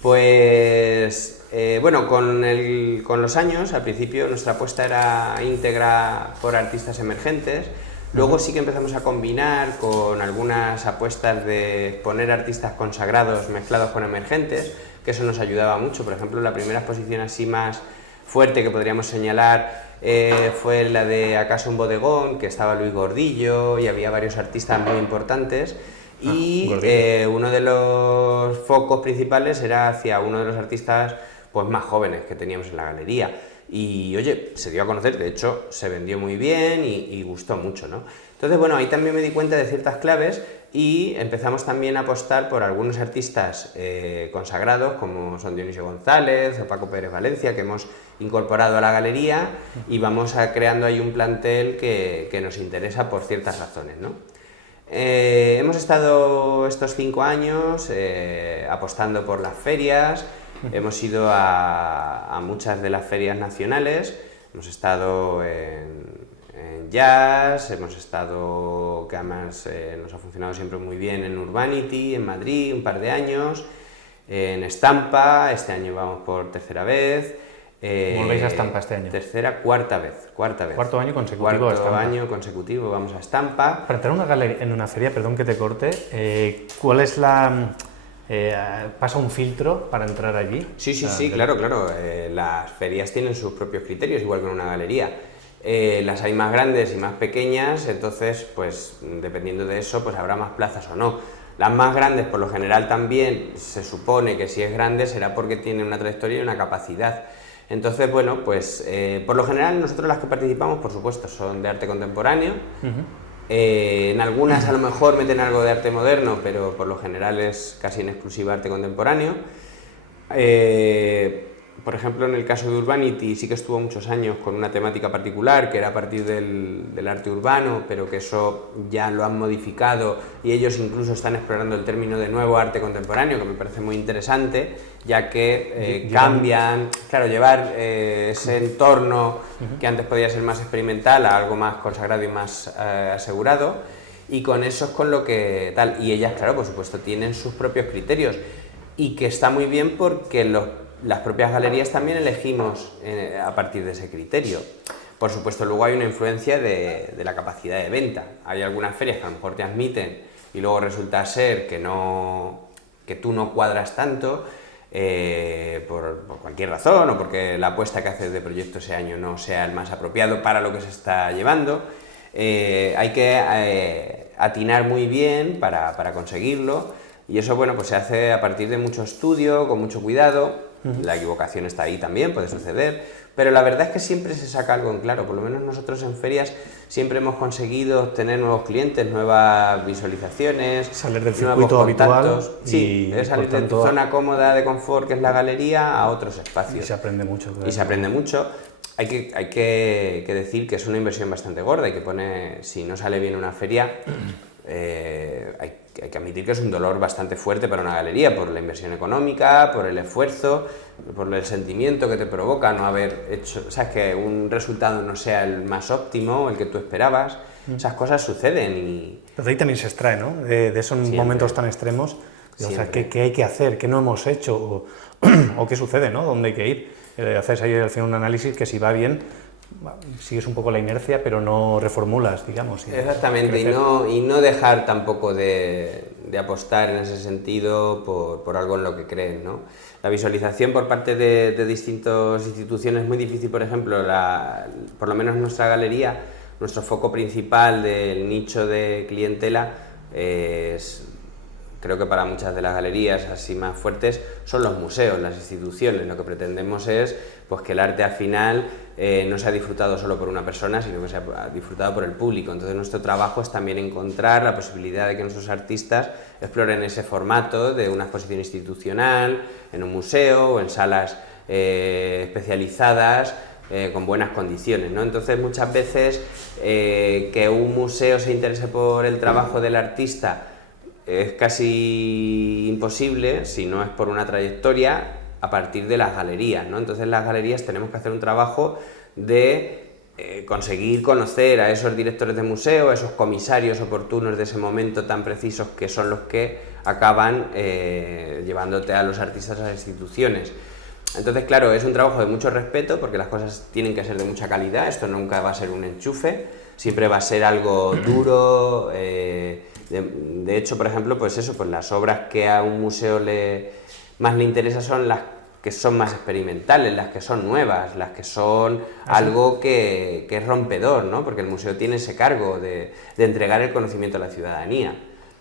Pues bueno, con los años, al principio nuestra apuesta era íntegra por artistas emergentes, luego sí que empezamos a combinar con algunas apuestas de poner artistas consagrados mezclados con emergentes, que eso nos ayudaba mucho. Por ejemplo, la primera exposición así más fuerte que podríamos señalar fue la de Acaso un bodegón, que estaba Luis Gordillo y había varios artistas muy importantes. Y uno de los focos principales era hacia uno de los artistas pues más jóvenes que teníamos en la galería. Y oye, se dio a conocer, de hecho se vendió muy bien y gustó mucho, ¿no? Entonces, bueno, ahí también me di cuenta de ciertas claves y empezamos también a apostar por algunos artistas consagrados, como son Dionisio González o Paco Pérez Valencia, que hemos incorporado a la galería, y vamos creando ahí un plantel que nos interesa por ciertas razones, ¿no? Hemos estado estos 5 años apostando por las ferias, hemos ido a muchas de las ferias nacionales, hemos estado en Jazz, hemos estado, que además nos ha funcionado siempre muy bien, en Urbanity, en Madrid, un par de años, en Estampa, este año vamos por tercera vez. ¿Volvéis a Estampa este año? Cuarta vez. ¿Cuarto año consecutivo? Cuarto año consecutivo, vamos a Estampa. Para entrar en una feria, perdón que te corte, ¿cuál es la... ¿pasa un filtro para entrar allí? Sí, claro. Las ferias tienen sus propios criterios, igual que en una galería. Las hay más grandes y más pequeñas, entonces, pues dependiendo de eso, pues habrá más plazas o no. Las más grandes, por lo general, también se supone que si es grande será porque tiene una trayectoria y una capacidad. Entonces, bueno, pues por lo general nosotros las que participamos, por supuesto, son de arte contemporáneo. En algunas a lo mejor meten algo de arte moderno, pero por lo general es casi en exclusiva arte contemporáneo. Por ejemplo, en el caso de Urbanity sí que estuvo muchos años con una temática particular, que era a partir del arte urbano, pero que eso ya lo han modificado y ellos incluso están explorando el término de nuevo arte contemporáneo, que me parece muy interesante, ya que cambian, claro, llevar ese entorno que antes podía ser más experimental a algo más consagrado y más asegurado, y con eso es con lo que tal. Y ellas, claro, por supuesto, tienen sus propios criterios, y que está muy bien porque las propias galerías también elegimos a partir de ese criterio. Por supuesto, luego hay una influencia de la capacidad de venta. Hay algunas ferias que a lo mejor te admiten y luego resulta ser que tú no cuadras tanto por cualquier razón, o porque la apuesta que haces de proyecto ese año no sea el más apropiado para lo que se está llevando. Hay que atinar muy bien para conseguirlo, y eso, bueno, pues se hace a partir de mucho estudio, con mucho cuidado. La equivocación está ahí también, puede suceder, pero la verdad es que siempre se saca algo en claro. Por lo menos nosotros en ferias siempre hemos conseguido obtener nuevos clientes, nuevas visualizaciones, salir del circuito habitual. Sí, es salir de tu zona cómoda de confort, que es la galería, a otros espacios. Y se aprende mucho. Y se aprende mucho. Hay que decir que es una inversión bastante gorda y que si no sale bien una feria, hay que admitir que es un dolor bastante fuerte para una galería, por la inversión económica, por el esfuerzo, por el sentimiento que te provoca no haber hecho, o sea, que un resultado no sea el más óptimo, el que tú esperabas. Esas cosas suceden y... Pero de ahí también se extrae, ¿no? De esos momentos tan extremos, o sea, ¿qué hay que hacer? ¿Qué no hemos hecho? ¿O qué sucede, ¿no? ¿Dónde hay que ir? Haces ahí al final un análisis que si va bien, sigues un poco la inercia, pero no reformulas, digamos. Exactamente, y no dejar tampoco de apostar en ese sentido por algo en lo que creen, ¿no? La visualización por parte de distintas instituciones es muy difícil. Por ejemplo, por lo menos nuestra galería, nuestro foco principal del nicho de clientela creo que para muchas de las galerías así más fuertes, son los museos, las instituciones. Lo que pretendemos es pues, que el arte al final no sea disfrutado solo por una persona, sino que sea disfrutado por el público. Entonces nuestro trabajo es también encontrar la posibilidad de que nuestros artistas exploren ese formato de una exposición institucional, en un museo o en salas especializadas, con buenas condiciones, ¿no? Entonces muchas veces que un museo se interese por el trabajo del artista es casi imposible, si no es por una trayectoria, a partir de las galerías, ¿no? Entonces las galerías tenemos que hacer un trabajo de conseguir conocer a esos directores de museo, a esos comisarios oportunos de ese momento tan precisos, que son los que acaban llevándote a los artistas a las instituciones. Entonces, claro, es un trabajo de mucho respeto, porque las cosas tienen que ser de mucha calidad. Esto nunca va a ser un enchufe, siempre va a ser algo duro. De hecho, por ejemplo, pues eso, pues las obras que a un museo más le interesa son las que son más experimentales, las que son nuevas, las que son algo que es rompedor, ¿no? Porque el museo tiene ese cargo de entregar el conocimiento a la ciudadanía.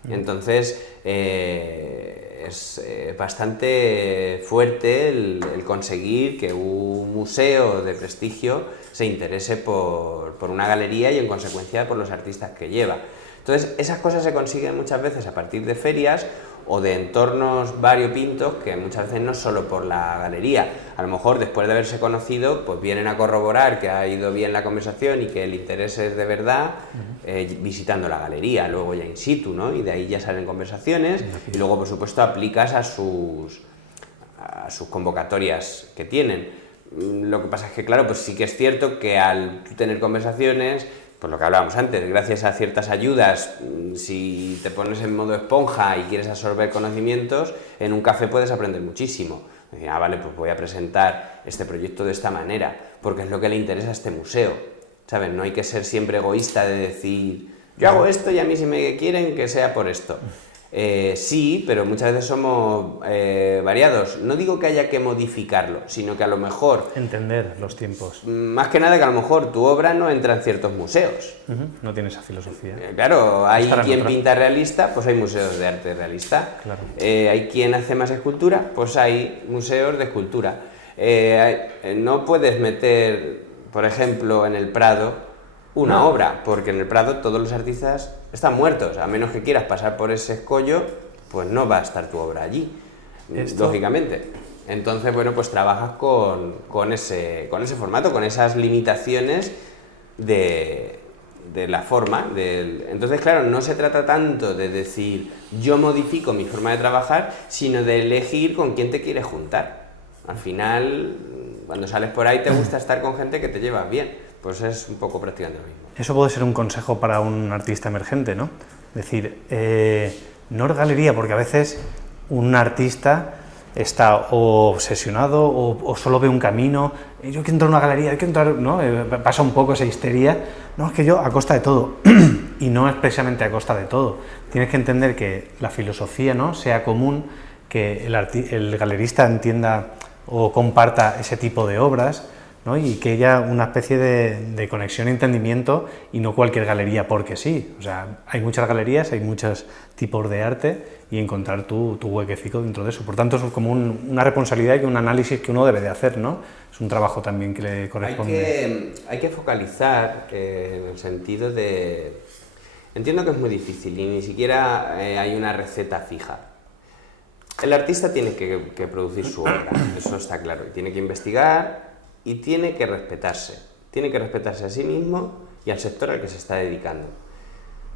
Entonces, es bastante fuerte el conseguir que un museo de prestigio se interese por una galería y en consecuencia por los artistas que lleva. Entonces, esas cosas se consiguen muchas veces a partir de ferias o de entornos variopintos, que muchas veces no solo por la galería. A lo mejor después de haberse conocido, pues vienen a corroborar que ha ido bien la conversación y que el interés es de verdad, visitando la galería, luego ya in situ, ¿no? Y de ahí ya salen conversaciones y luego, por supuesto, aplicas a sus convocatorias que tienen. Lo que pasa es que, claro, pues sí que es cierto que al tener conversaciones, pues lo que hablábamos antes, gracias a ciertas ayudas, si te pones en modo esponja y quieres absorber conocimientos, en un café puedes aprender muchísimo. Vale, pues voy a presentar este proyecto de esta manera, porque es lo que le interesa a este museo, ¿sabes? No hay que ser siempre egoísta de decir, yo hago esto y a mí si me quieren que sea por esto. Sí, pero muchas veces somos variados. No digo que haya que modificarlo, sino que a lo mejor... Entender los tiempos. Más que nada que a lo mejor tu obra no entra en ciertos museos. No tiene esa filosofía. Claro, hay Estará en quien otra. pinta realista, pues hay museos de arte realista. Claro. Hay quien hace más escultura, pues hay museos de escultura. No puedes meter, por ejemplo, en el Prado una obra, porque en el Prado todos los artistas están muertos. A menos que quieras pasar por ese escollo, pues no va a estar tu obra allí, lógicamente. Entonces, bueno, pues trabajas con ese formato, con esas limitaciones de la forma. Entonces, claro, no se trata tanto de decir yo modifico mi forma de trabajar, sino de elegir con quién te quieres juntar. Al final, cuando sales por ahí te gusta estar con gente que te llevas bien. Pues es un poco prácticamente lo mismo. Eso puede ser un consejo para un artista emergente, ¿no? Es decir, no es galería, porque a veces un artista está o obsesionado o solo ve un camino. Yo quiero entrar a una galería, quiero entrar, ¿no? Pasa un poco esa histeria. No, es que yo a costa de todo. Y no es precisamente a costa de todo. Tienes que entender que la filosofía, ¿no?, sea común, que el galerista entienda o comparta ese tipo de obras, ¿no?, y que haya una especie de conexión y entendimiento, y no cualquier galería porque sí. O sea, hay muchas galerías, hay muchos tipos de arte, y encontrar tu huequecito dentro de eso. Por tanto, es como una responsabilidad y un análisis que uno debe de hacer, ¿no? Es un trabajo también que le corresponde. Hay que focalizar en el sentido de... Entiendo que es muy difícil y ni siquiera hay una receta fija. El artista tiene que producir su obra, eso está claro, y tiene que investigar y tiene que respetarse a sí mismo y al sector al que se está dedicando.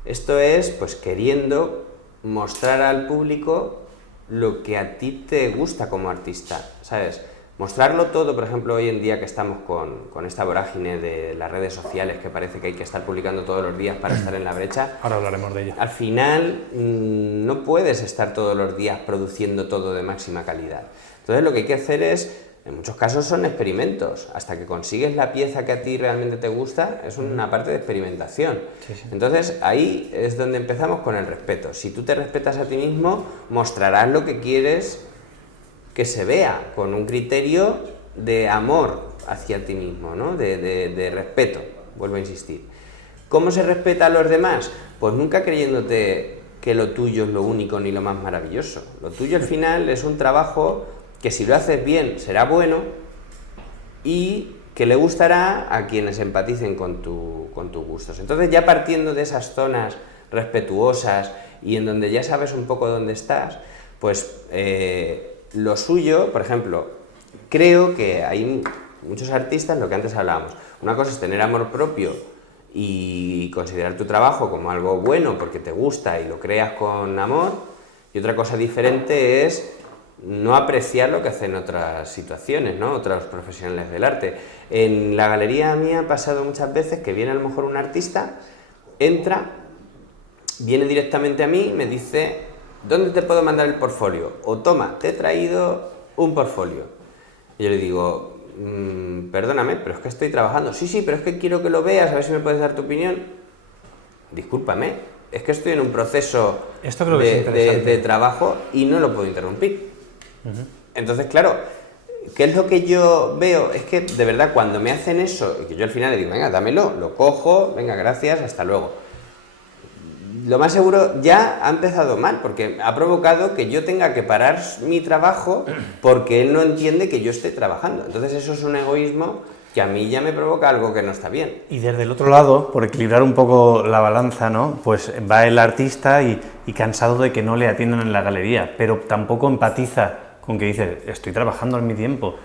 Esto es, pues, queriendo mostrar al público lo que a ti te gusta como artista, ¿sabes? Mostrarlo todo, por ejemplo, hoy en día que estamos con esta vorágine de las redes sociales, que parece que hay que estar publicando todos los días para estar en la brecha. Ahora hablaremos de ello. Al final, no puedes estar todos los días produciendo todo de máxima calidad. Entonces, lo que hay que hacer es, en muchos casos son experimentos. Hasta que consigues la pieza que a ti realmente te gusta, es una parte de experimentación. Sí, sí. Entonces, ahí es donde empezamos con el respeto. Si tú te respetas a ti mismo, mostrarás lo que quieres que se vea, con un criterio de amor hacia ti mismo, ¿no? De respeto, vuelvo a insistir. ¿Cómo se respeta a los demás? Pues nunca creyéndote que lo tuyo es lo único ni lo más maravilloso. Lo tuyo al final es un trabajo que, si lo haces bien, será bueno y que le gustará a quienes empaticen con tus gustos. Entonces, ya partiendo de esas zonas respetuosas y en donde ya sabes un poco dónde estás, pues lo suyo, por ejemplo, creo que hay muchos artistas, lo que antes hablábamos, una cosa es tener amor propio y considerar tu trabajo como algo bueno porque te gusta y lo creas con amor, y otra cosa diferente es no apreciar lo que hacen otras situaciones, ¿no?, otros profesionales del arte. En la galería mía ha pasado muchas veces que viene a lo mejor un artista, entra, viene directamente a mí, me dice: ¿dónde te puedo mandar el portfolio? O toma, te he traído un portfolio. Y yo le digo: perdóname, pero es que estoy trabajando. Sí, pero es que quiero que lo veas, a ver si me puedes dar tu opinión. Discúlpame, es que estoy en un proceso de trabajo y no lo puedo interrumpir. Entonces, claro, ¿qué es lo que yo veo? Es que, de verdad, cuando me hacen eso, y que yo al final le digo: venga, dámelo, lo cojo, venga, gracias, hasta luego. Lo más seguro ya ha empezado mal, porque ha provocado que yo tenga que parar mi trabajo porque él no entiende que yo esté trabajando. Entonces, eso es un egoísmo que a mí ya me provoca algo que no está bien. Y desde el otro lado, por equilibrar un poco la balanza, ¿no?, pues va el artista y cansado de que no le atiendan en la galería, pero tampoco empatiza con que dice: estoy trabajando en mi tiempo.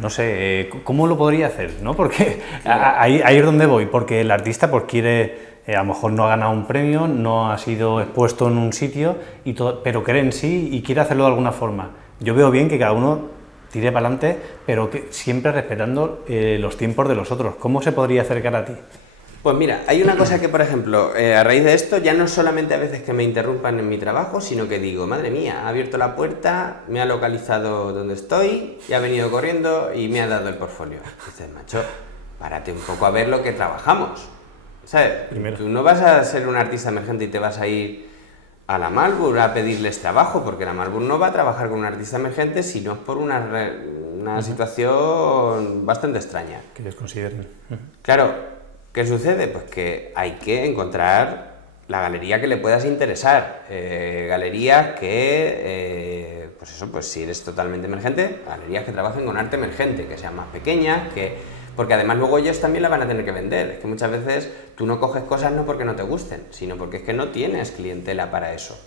No sé, ¿cómo lo podría hacer?, ¿no? Porque ahí es donde voy, porque el artista pues quiere... a lo mejor no ha ganado un premio, no ha sido expuesto en un sitio, pero cree en sí y quiere hacerlo de alguna forma. Yo veo bien que cada uno tire para adelante, pero que siempre respetando los tiempos de los otros. ¿Cómo se podría acercar a ti? Pues mira, hay una cosa que, por ejemplo, a raíz de esto, ya no solamente a veces que me interrumpan en mi trabajo, sino que digo: madre mía, ha abierto la puerta, me ha localizado donde estoy, y ha venido corriendo y me ha dado el portfolio. Dices: macho, párate un poco a ver lo que trabajamos. ¿Sabes? Primero. Tú no vas a ser un artista emergente y te vas a ir a la Malbur a pedirles trabajo, porque la Malbur no va a trabajar con un artista emergente si no es por una situación bastante extraña. Que ellos consideren. Claro, ¿qué sucede? Pues que hay que encontrar la galería que le puedas interesar. Galerías que, pues si eres totalmente emergente, galerías que trabajen con arte emergente, que sean más pequeñas, porque además luego ellos también la van a tener que vender. Es que muchas veces tú no coges cosas no porque no te gusten, sino porque es que no tienes clientela para eso.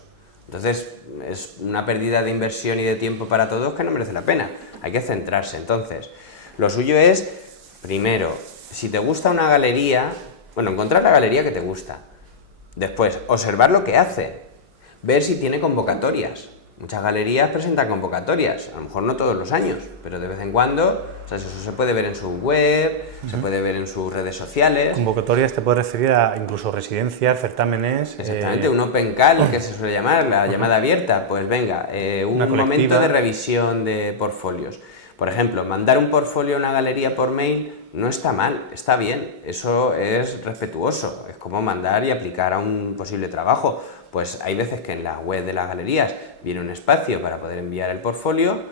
Entonces es una pérdida de inversión y de tiempo para todos que no merece la pena. Hay que centrarse. Entonces, lo suyo es, primero, si te gusta una galería, encontrar la galería que te gusta. Después, observar lo que hace, ver si tiene convocatorias. Muchas galerías presentan convocatorias, a lo mejor no todos los años, pero de vez en cuando, eso se puede ver en su web, se puede ver en sus redes sociales. Convocatorias te puedes referir a incluso residencias, certámenes... Exactamente, un open call, que se suele llamar, la llamada abierta, pues venga, un momento de revisión de portfolios. Por ejemplo, mandar un portfolio a una galería por mail no está mal, está bien, eso es respetuoso, es como mandar y aplicar a un posible trabajo. Pues hay veces que en la web de las galerías viene un espacio para poder enviar el portfolio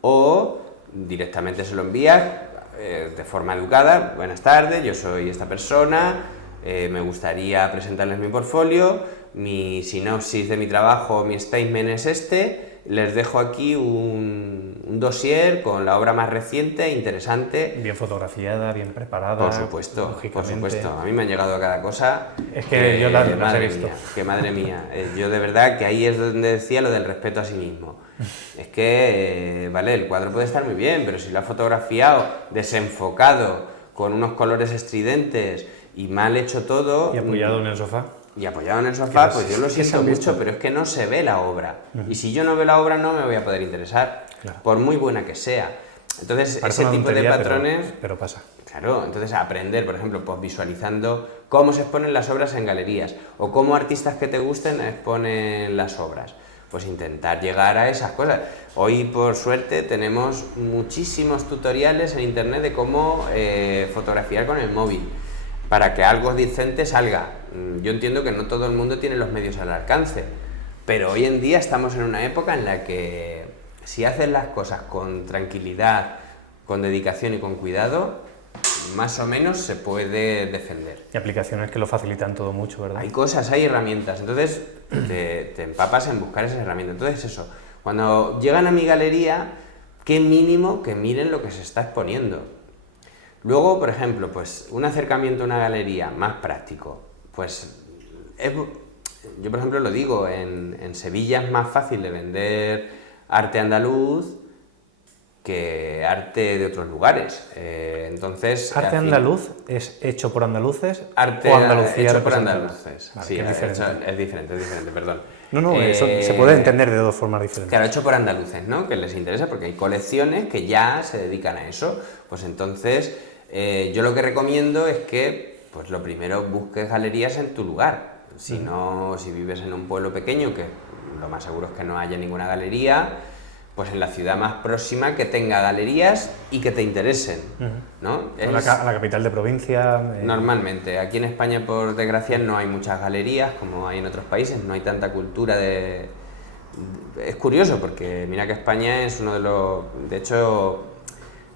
o directamente se lo envías de forma educada. Buenas tardes, yo soy esta persona, me gustaría presentarles mi portfolio, mi sinopsis de mi trabajo, mi statement es este. Les dejo aquí un dossier con la obra más reciente, interesante. Bien fotografiada, bien preparada. Por supuesto, por supuesto. A mí me han llegado cada cosa. Es que yo las he visto. Mía, que madre mía. Yo de verdad que ahí es donde decía lo del respeto a sí mismo. Es que, vale, el cuadro puede estar muy bien, pero si lo ha fotografiado desenfocado, con unos colores estridentes y mal hecho todo... Y apoyado en el sofá. Y apoyado en el sofá, pues yo lo siento mucho, pero es que no se ve la obra. Y si yo no veo la obra no me voy a poder interesar, por muy buena que sea. Entonces, parece ese tipo de patrones... Pero pasa. Claro, entonces aprender, por ejemplo, pues visualizando cómo se exponen las obras en galerías o cómo artistas que te gusten exponen las obras. Pues intentar llegar a esas cosas. Hoy, por suerte, tenemos muchísimos tutoriales en internet de cómo fotografiar con el móvil, para que algo decente salga. Yo entiendo que no todo el mundo tiene los medios al alcance, pero hoy en día estamos en una época en la que si haces las cosas con tranquilidad, con dedicación y con cuidado, más o menos se puede defender. Y aplicaciones que lo facilitan todo mucho, ¿verdad? Hay cosas, hay herramientas, entonces te empapas en buscar esas herramientas. Entonces eso, cuando llegan a mi galería, qué mínimo que miren lo que se está exponiendo. Luego, por ejemplo, pues un acercamiento a una galería más práctico, pues yo por ejemplo lo digo, en Sevilla es más fácil de vender arte andaluz que arte de otros lugares. Entonces, ¿Arte andaluz es hecho por andaluces arte o Andalucía hecho por andaluces? Vale, sí, es diferente, perdón. No, eso se puede entender de dos formas diferentes. Claro, hecho por andaluces, ¿no? Que les interesa porque hay colecciones que ya se dedican a eso. Pues entonces, yo lo que recomiendo es que, pues lo primero, busques galerías en tu lugar. Si no, si vives en un pueblo pequeño, que lo más seguro es que no haya ninguna galería, pues en la ciudad más próxima que tenga galerías y que te interesen, ¿no? A la capital de provincia... Normalmente. Aquí en España, por desgracia, no hay muchas galerías como hay en otros países, no hay tanta cultura de... Es curioso porque mira que España es uno de los... De hecho,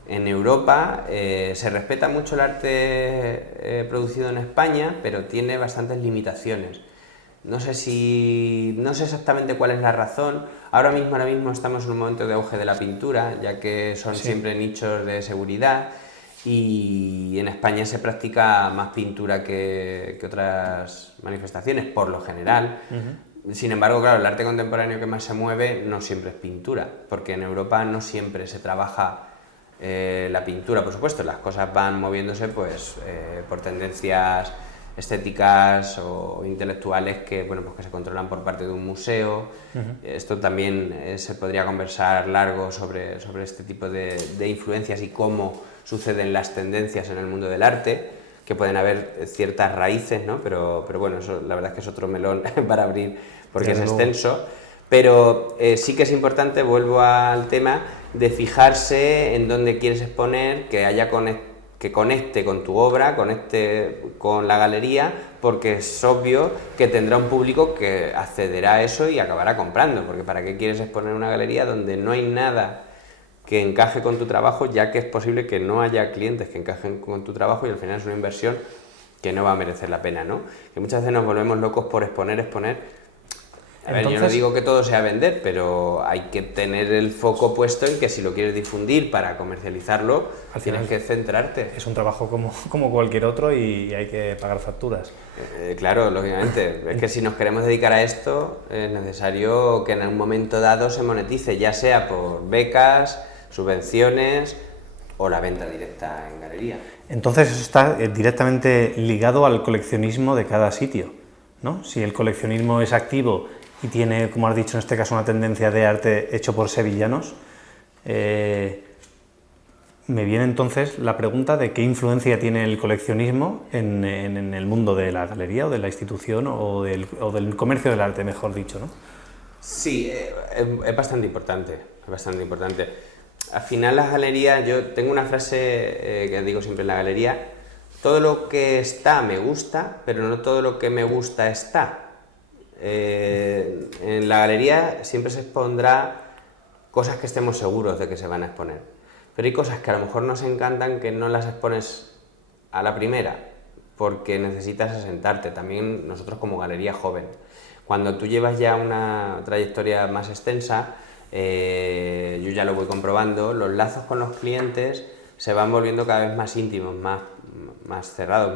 en Europa se respeta mucho el arte producido en España, pero tiene bastantes limitaciones. No sé exactamente cuál es la razón. Ahora mismo estamos en un momento de auge de la pintura, ya que son siempre nichos de seguridad, y en España se practica más pintura que otras manifestaciones, por lo general. Sin embargo, claro, el arte contemporáneo que más se mueve no siempre es pintura, porque en Europa no siempre se trabaja la pintura. Por supuesto, las cosas van moviéndose pues por tendencias estéticas o intelectuales que, bueno, pues que se controlan por parte de un museo. Esto también se podría conversar largo sobre este tipo de influencias y cómo suceden las tendencias en el mundo del arte, que pueden haber ciertas raíces, ¿no? Pero bueno, eso la verdad es que es otro melón para abrir porque es extenso. Pero sí que es importante, vuelvo al tema, de fijarse en dónde quieres exponer, que haya que conecte con tu obra, conecte con la galería, porque es obvio que tendrá un público que accederá a eso y acabará comprando, porque ¿para qué quieres exponer una galería donde no hay nada que encaje con tu trabajo, ya que es posible que no haya clientes que encajen con tu trabajo y al final es una inversión que no va a merecer la pena, ¿no? Que muchas veces nos volvemos locos por exponer. A ver, yo no digo que todo sea vender, pero hay que tener el foco puesto en que si lo quieres difundir para comercializarlo, tienes que centrarte. Es un trabajo como cualquier otro y hay que pagar facturas. Claro, lógicamente. Es que si nos queremos dedicar a esto, es necesario que en un momento dado se monetice, ya sea por becas, subvenciones o la venta directa en galería. Entonces eso está directamente ligado al coleccionismo de cada sitio, ¿no? Si el coleccionismo es activo y tiene, como has dicho en este caso, una tendencia de arte hecho por sevillanos, me viene entonces la pregunta de qué influencia tiene el coleccionismo en el mundo de la galería o de la institución o del comercio del arte, mejor dicho, ¿no? Sí, es bastante importante, es bastante importante. Al final las galerías, yo tengo una frase que digo siempre en la galería: todo lo que está me gusta, pero no todo lo que me gusta está. En la galería siempre se expondrá cosas que estemos seguros de que se van a exponer, pero hay cosas que a lo mejor nos encantan que no las expones a la primera porque necesitas asentarte. También nosotros como galería joven, cuando tú llevas ya una trayectoria más extensa, yo ya lo voy comprobando, los lazos con los clientes se van volviendo cada vez más íntimos, más cerrados,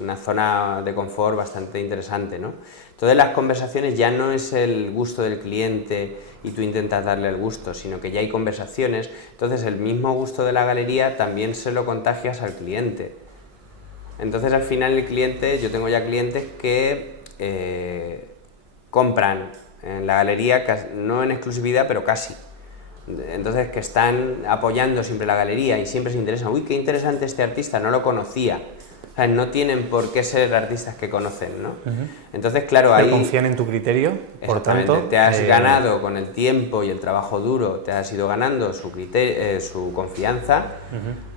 una zona de confort bastante interesante, ¿no? Entonces las conversaciones ya no es el gusto del cliente y tú intentas darle el gusto, sino que ya hay conversaciones. Entonces el mismo gusto de la galería también se lo contagias al cliente. Entonces al final el cliente, yo tengo ya clientes que compran en la galería, no en exclusividad, pero casi. Entonces que están apoyando siempre la galería y siempre se interesan. Uy, qué interesante este artista, no lo conocía. O sea, no tienen por qué ser artistas que conocen, ¿no? Entonces, claro, ahí... confían en tu criterio, por tanto... Te has ganado con el tiempo y el trabajo duro, te has ido ganando su confianza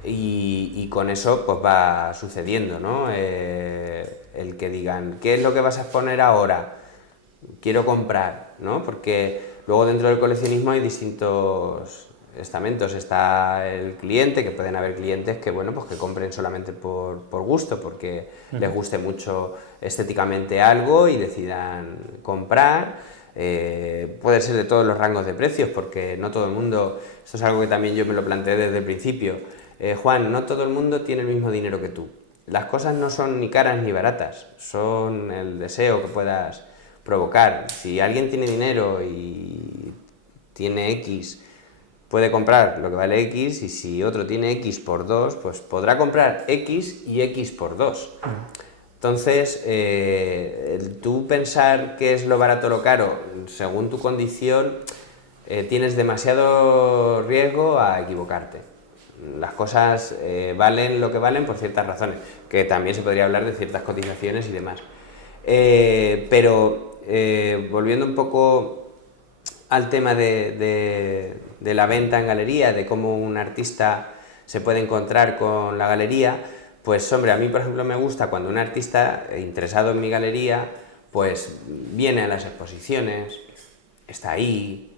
y con eso pues va sucediendo, ¿no? El que digan, ¿qué es lo que vas a exponer ahora? Quiero comprar, ¿no? Porque luego dentro del coleccionismo hay distintos estamentos. Está el cliente, que pueden haber clientes que, bueno, pues que compren solamente por gusto, porque les guste mucho estéticamente algo y decidan comprar. Puede ser de todos los rangos de precios, porque no todo el mundo, esto es algo que también yo me lo planteé desde el principio, Juan, no todo el mundo tiene el mismo dinero que tú. Las cosas no son ni caras ni baratas, son el deseo que puedas provocar. Si alguien tiene dinero y tiene X, puede comprar lo que vale X, y si otro tiene X por 2, pues podrá comprar X y X por 2. Entonces, tú pensar qué es lo barato o lo caro, según tu condición, tienes demasiado riesgo a equivocarte. Las cosas valen lo que valen por ciertas razones, que también se podría hablar de ciertas cotizaciones y demás. Pero volviendo un poco al tema de la venta en galería, de cómo un artista se puede encontrar con la galería, pues hombre, a mí por ejemplo me gusta cuando un artista interesado en mi galería pues viene a las exposiciones, está ahí,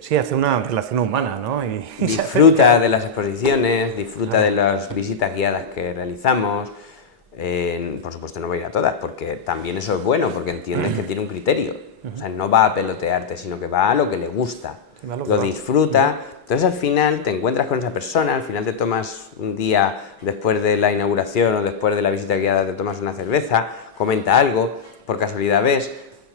sí, hace una relación humana, ¿no? Y disfruta de las exposiciones, disfruta de las visitas guiadas que realizamos. Por supuesto no va a ir a todas, porque también eso es bueno, porque entiendes que tiene un criterio. O sea, no va a pelotearte, sino que va a lo que le gusta, lo disfruta. Entonces al final te encuentras con esa persona, al final te tomas un día después de la inauguración o después de la visita guiada, te tomas una cerveza, comenta algo, por casualidad ves.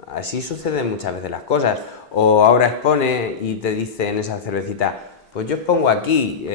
Así suceden muchas veces las cosas. O ahora expone y te dice en esa cervecita, pues yo expongo aquí,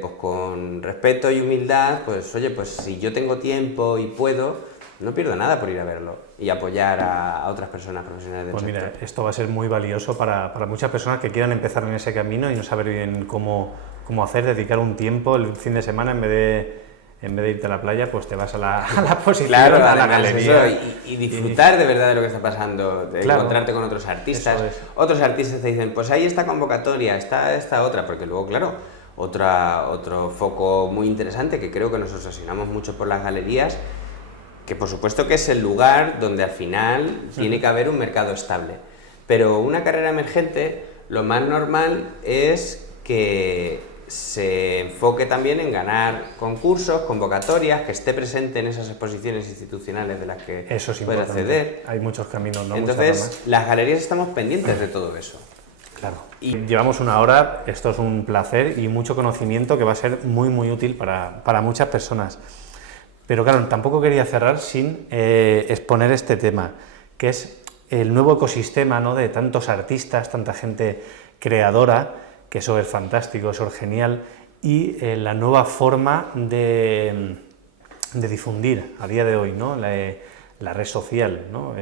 pues con respeto y humildad, pues oye, pues si yo tengo tiempo y puedo, no pierdo nada por ir a verlo y apoyar a otras personas profesionales del sector. Mira, esto va a ser muy valioso para muchas personas que quieran empezar en ese camino y no saber bien cómo hacer, dedicar un tiempo el fin de semana en vez de irte a la playa, pues te vas a la exposición, claro, a la galería. Eso, y disfrutar de verdad de lo que está pasando, de encontrarte con otros artistas. Otros artistas te dicen, pues ahí está convocatoria, está esta otra, porque luego, claro, Otro foco muy interesante, que creo que nos obsesionamos mucho por las galerías, que por supuesto que es el lugar donde al final tiene que haber un mercado estable. Pero una carrera emergente, lo más normal es que se enfoque también en ganar concursos, convocatorias, que esté presente en esas exposiciones institucionales de las que eso es puede acceder. Hay muchos caminos, ¿no? Entonces, las galerías estamos pendientes de todo eso. Claro. Y llevamos una hora, esto es un placer y mucho conocimiento que va a ser muy, muy útil para muchas personas. Pero claro, tampoco quería cerrar sin exponer este tema, que es el nuevo ecosistema, ¿no?, de tantos artistas, tanta gente creadora, que eso es fantástico, eso es genial, y la nueva forma de difundir a día de hoy, ¿no?, la red social, ¿no?,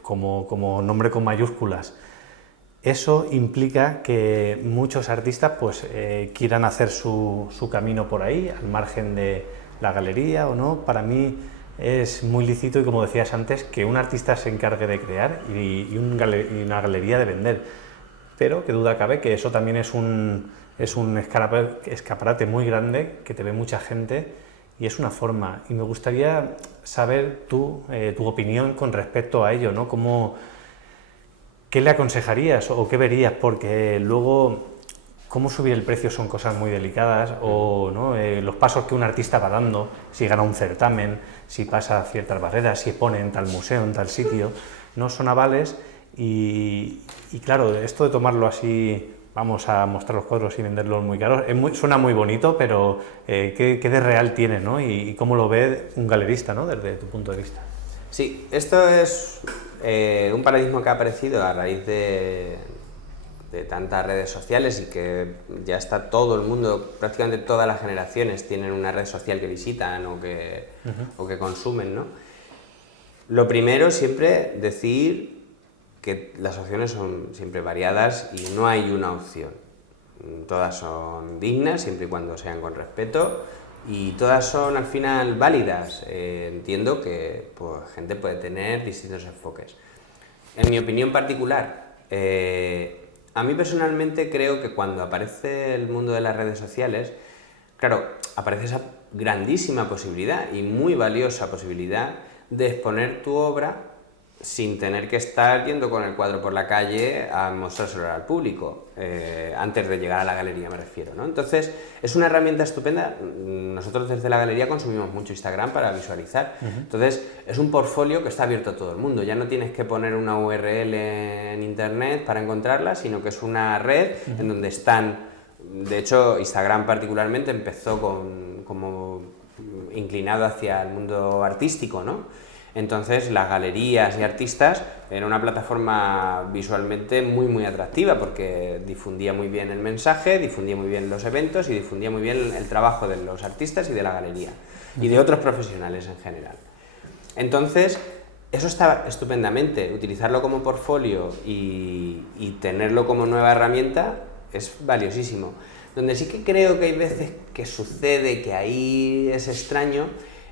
como nombre con mayúsculas. Eso implica que muchos artistas pues, quieran hacer su camino por ahí, al margen de la galería o no. Para mí es muy lícito y, como decías antes, que un artista se encargue de crear y una galería de vender. Pero que duda cabe que eso también es un escaparate muy grande, que te ve mucha gente y es una forma. Y me gustaría saber tu opinión con respecto a ello, ¿no? ¿Qué le aconsejarías o qué verías? Porque luego, cómo subir el precio son cosas muy delicadas, o ¿no? Los pasos que un artista va dando, si gana un certamen, si pasa ciertas barreras, si pone en tal museo, en tal sitio, no son avales y claro, esto de tomarlo así, vamos a mostrar los cuadros y venderlos muy caros, suena muy bonito, pero ¿qué de real tiene, ¿no? Y cómo lo ve un galerista, ¿no?, desde tu punto de vista. Sí, esto es un paradigma que ha aparecido a raíz de tantas redes sociales y que ya está todo el mundo, prácticamente todas las generaciones tienen una red social que visitan o que consumen, ¿no? Lo primero, siempre decir que las opciones son siempre variadas y no hay una opción. Todas son dignas, siempre y cuando sean con respeto, y todas son al final válidas. Entiendo que pues, gente puede tener distintos enfoques. En mi opinión particular, a mí personalmente creo que cuando aparece el mundo de las redes sociales, claro, aparece esa grandísima posibilidad y muy valiosa posibilidad de exponer tu obra sin tener que estar yendo con el cuadro por la calle a mostrárselo al público, antes de llegar a la galería me refiero, ¿no? Entonces, es una herramienta estupenda. Nosotros desde la galería consumimos mucho Instagram para visualizar. Entonces, es un portfolio que está abierto a todo el mundo. Ya no tienes que poner una URL en internet para encontrarla, sino que es una red en donde están... De hecho, Instagram particularmente empezó como inclinado hacia el mundo artístico, ¿no? Entonces, las galerías y artistas era una plataforma visualmente muy, muy atractiva porque difundía muy bien el mensaje, difundía muy bien los eventos y difundía muy bien el trabajo de los artistas y de la galería y de otros profesionales en general. Entonces, eso está estupendamente. Utilizarlo como portfolio y tenerlo como nueva herramienta es valiosísimo. Donde sí que creo que hay veces que sucede que ahí es extraño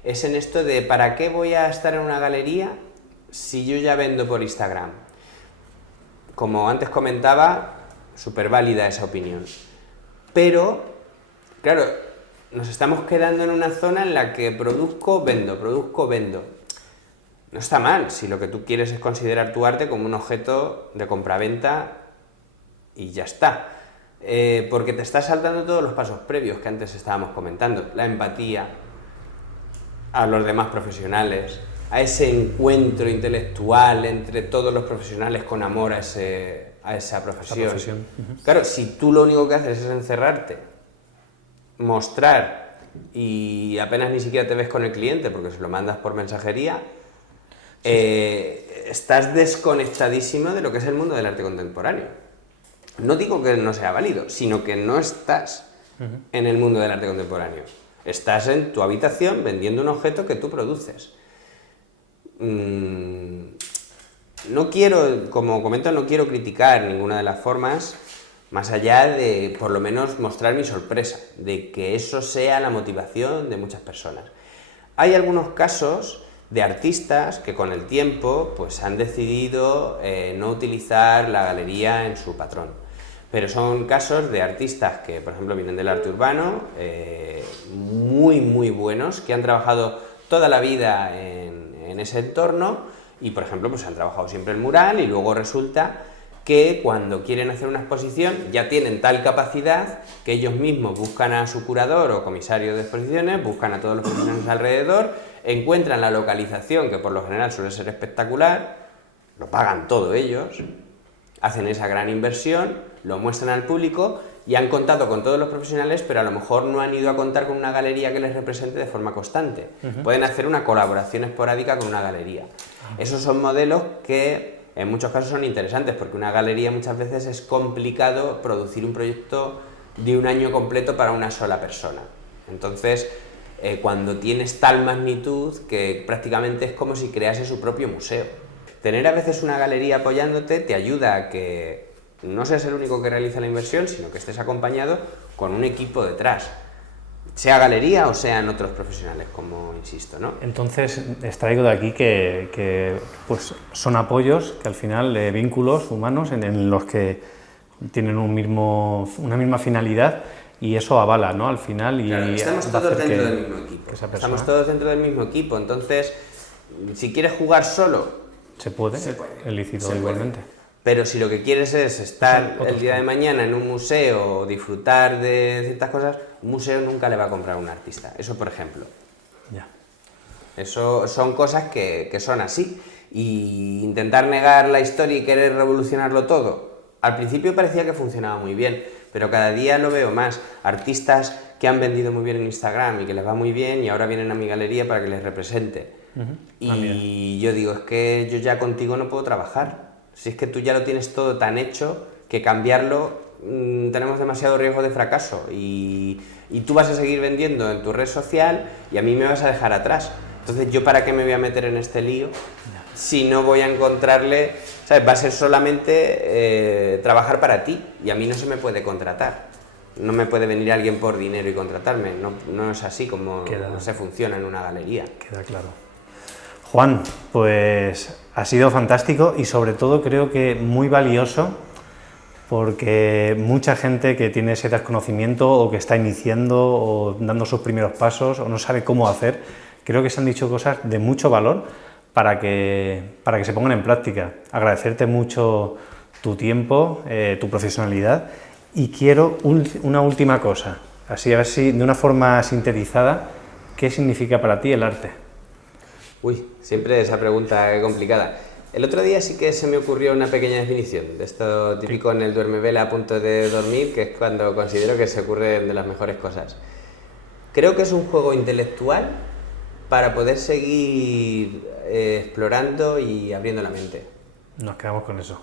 es en esto de ¿para qué voy a estar en una galería si yo ya vendo por Instagram? Como antes comentaba, súper válida esa opinión. Pero, claro, nos estamos quedando en una zona en la que produzco, vendo. No está mal si lo que tú quieres es considerar tu arte como un objeto de compraventa y ya está. Porque te estás saltando todos los pasos previos que antes estábamos comentando. La empatía a los demás profesionales, a ese encuentro intelectual entre todos los profesionales con amor a esa profesión. Claro, si tú lo único que haces es encerrarte, mostrar y apenas ni siquiera te ves con el cliente porque se lo mandas por mensajería, estás desconectadísimo de lo que es el mundo del arte contemporáneo. No digo que no sea válido, sino que no estás en el mundo del arte contemporáneo. Estás en tu habitación vendiendo un objeto que tú produces. No quiero, como comento, no quiero criticar ninguna de las formas, más allá de, por lo menos, mostrar mi sorpresa, de que eso sea la motivación de muchas personas. Hay algunos casos de artistas que con el tiempo pues, han decidido no utilizar la galería en su patrón. Pero son casos de artistas que, por ejemplo, vienen del arte urbano, muy, muy buenos, que han trabajado toda la vida en ese entorno y, por ejemplo, pues han trabajado siempre el mural y luego resulta que cuando quieren hacer una exposición ya tienen tal capacidad que ellos mismos buscan a su curador o comisario de exposiciones, buscan a todos los profesionales alrededor, encuentran la localización, que por lo general suele ser espectacular, lo pagan todo ellos, hacen esa gran inversión, lo muestran al público y han contado con todos los profesionales, pero a lo mejor no han ido a contar con una galería que les represente de forma constante. Pueden hacer una colaboración esporádica con una galería. Esos son modelos que en muchos casos son interesantes, porque una galería muchas veces es complicado producir un proyecto de un año completo para una sola persona. Entonces, cuando tienes tal magnitud que prácticamente es como si crease su propio museo. Tener a veces una galería apoyándote te ayuda a que no seas el único que realiza la inversión, sino que estés acompañado con un equipo detrás. Sea galería o sean otros profesionales, como insisto, ¿no? Entonces, extraigo de aquí que pues son apoyos, que al final, vínculos humanos en los que tienen una misma finalidad y eso avala, ¿no? Al final y claro, estamos todos dentro del mismo equipo. Estamos todos dentro del mismo equipo, entonces, si quieres jugar solo, se puede, es lícito igualmente. Pero si lo que quieres es estar el día de mañana en un museo o disfrutar de ciertas cosas, un museo nunca le va a comprar a un artista. Eso, por ejemplo. Ya. Eso son cosas que son así. Y intentar negar la historia y querer revolucionarlo todo. Al principio parecía que funcionaba muy bien, pero cada día lo veo más. Artistas que han vendido muy bien en Instagram y que les va muy bien y ahora vienen a mi galería para que les represente. Y yo digo, es que yo ya contigo no puedo trabajar. Si es que tú ya lo tienes todo tan hecho que cambiarlo tenemos demasiado riesgo de fracaso y tú vas a seguir vendiendo en tu red social y a mí me vas a dejar atrás. Entonces, ¿yo para qué me voy a meter en este lío si no voy a encontrarle, ¿sabes? Va a ser solamente trabajar para ti y a mí no se me puede contratar. No me puede venir alguien por dinero y contratarme. No es así como se funciona en una galería. Queda claro. Juan, pues ha sido fantástico y sobre todo creo que muy valioso porque mucha gente que tiene ese desconocimiento o que está iniciando o dando sus primeros pasos o no sabe cómo hacer, creo que se han dicho cosas de mucho valor para que se pongan en práctica. Agradecerte mucho tu tiempo, tu profesionalidad y quiero una última cosa, así a ver si de una forma sintetizada, ¿qué significa para ti el arte? Uy, siempre esa pregunta es complicada. El otro día sí que se me ocurrió una pequeña definición de esto típico en el duermevela a punto de dormir, que es cuando considero que se ocurren de las mejores cosas. Creo que es un juego intelectual para poder seguir explorando y abriendo la mente. Nos quedamos con eso.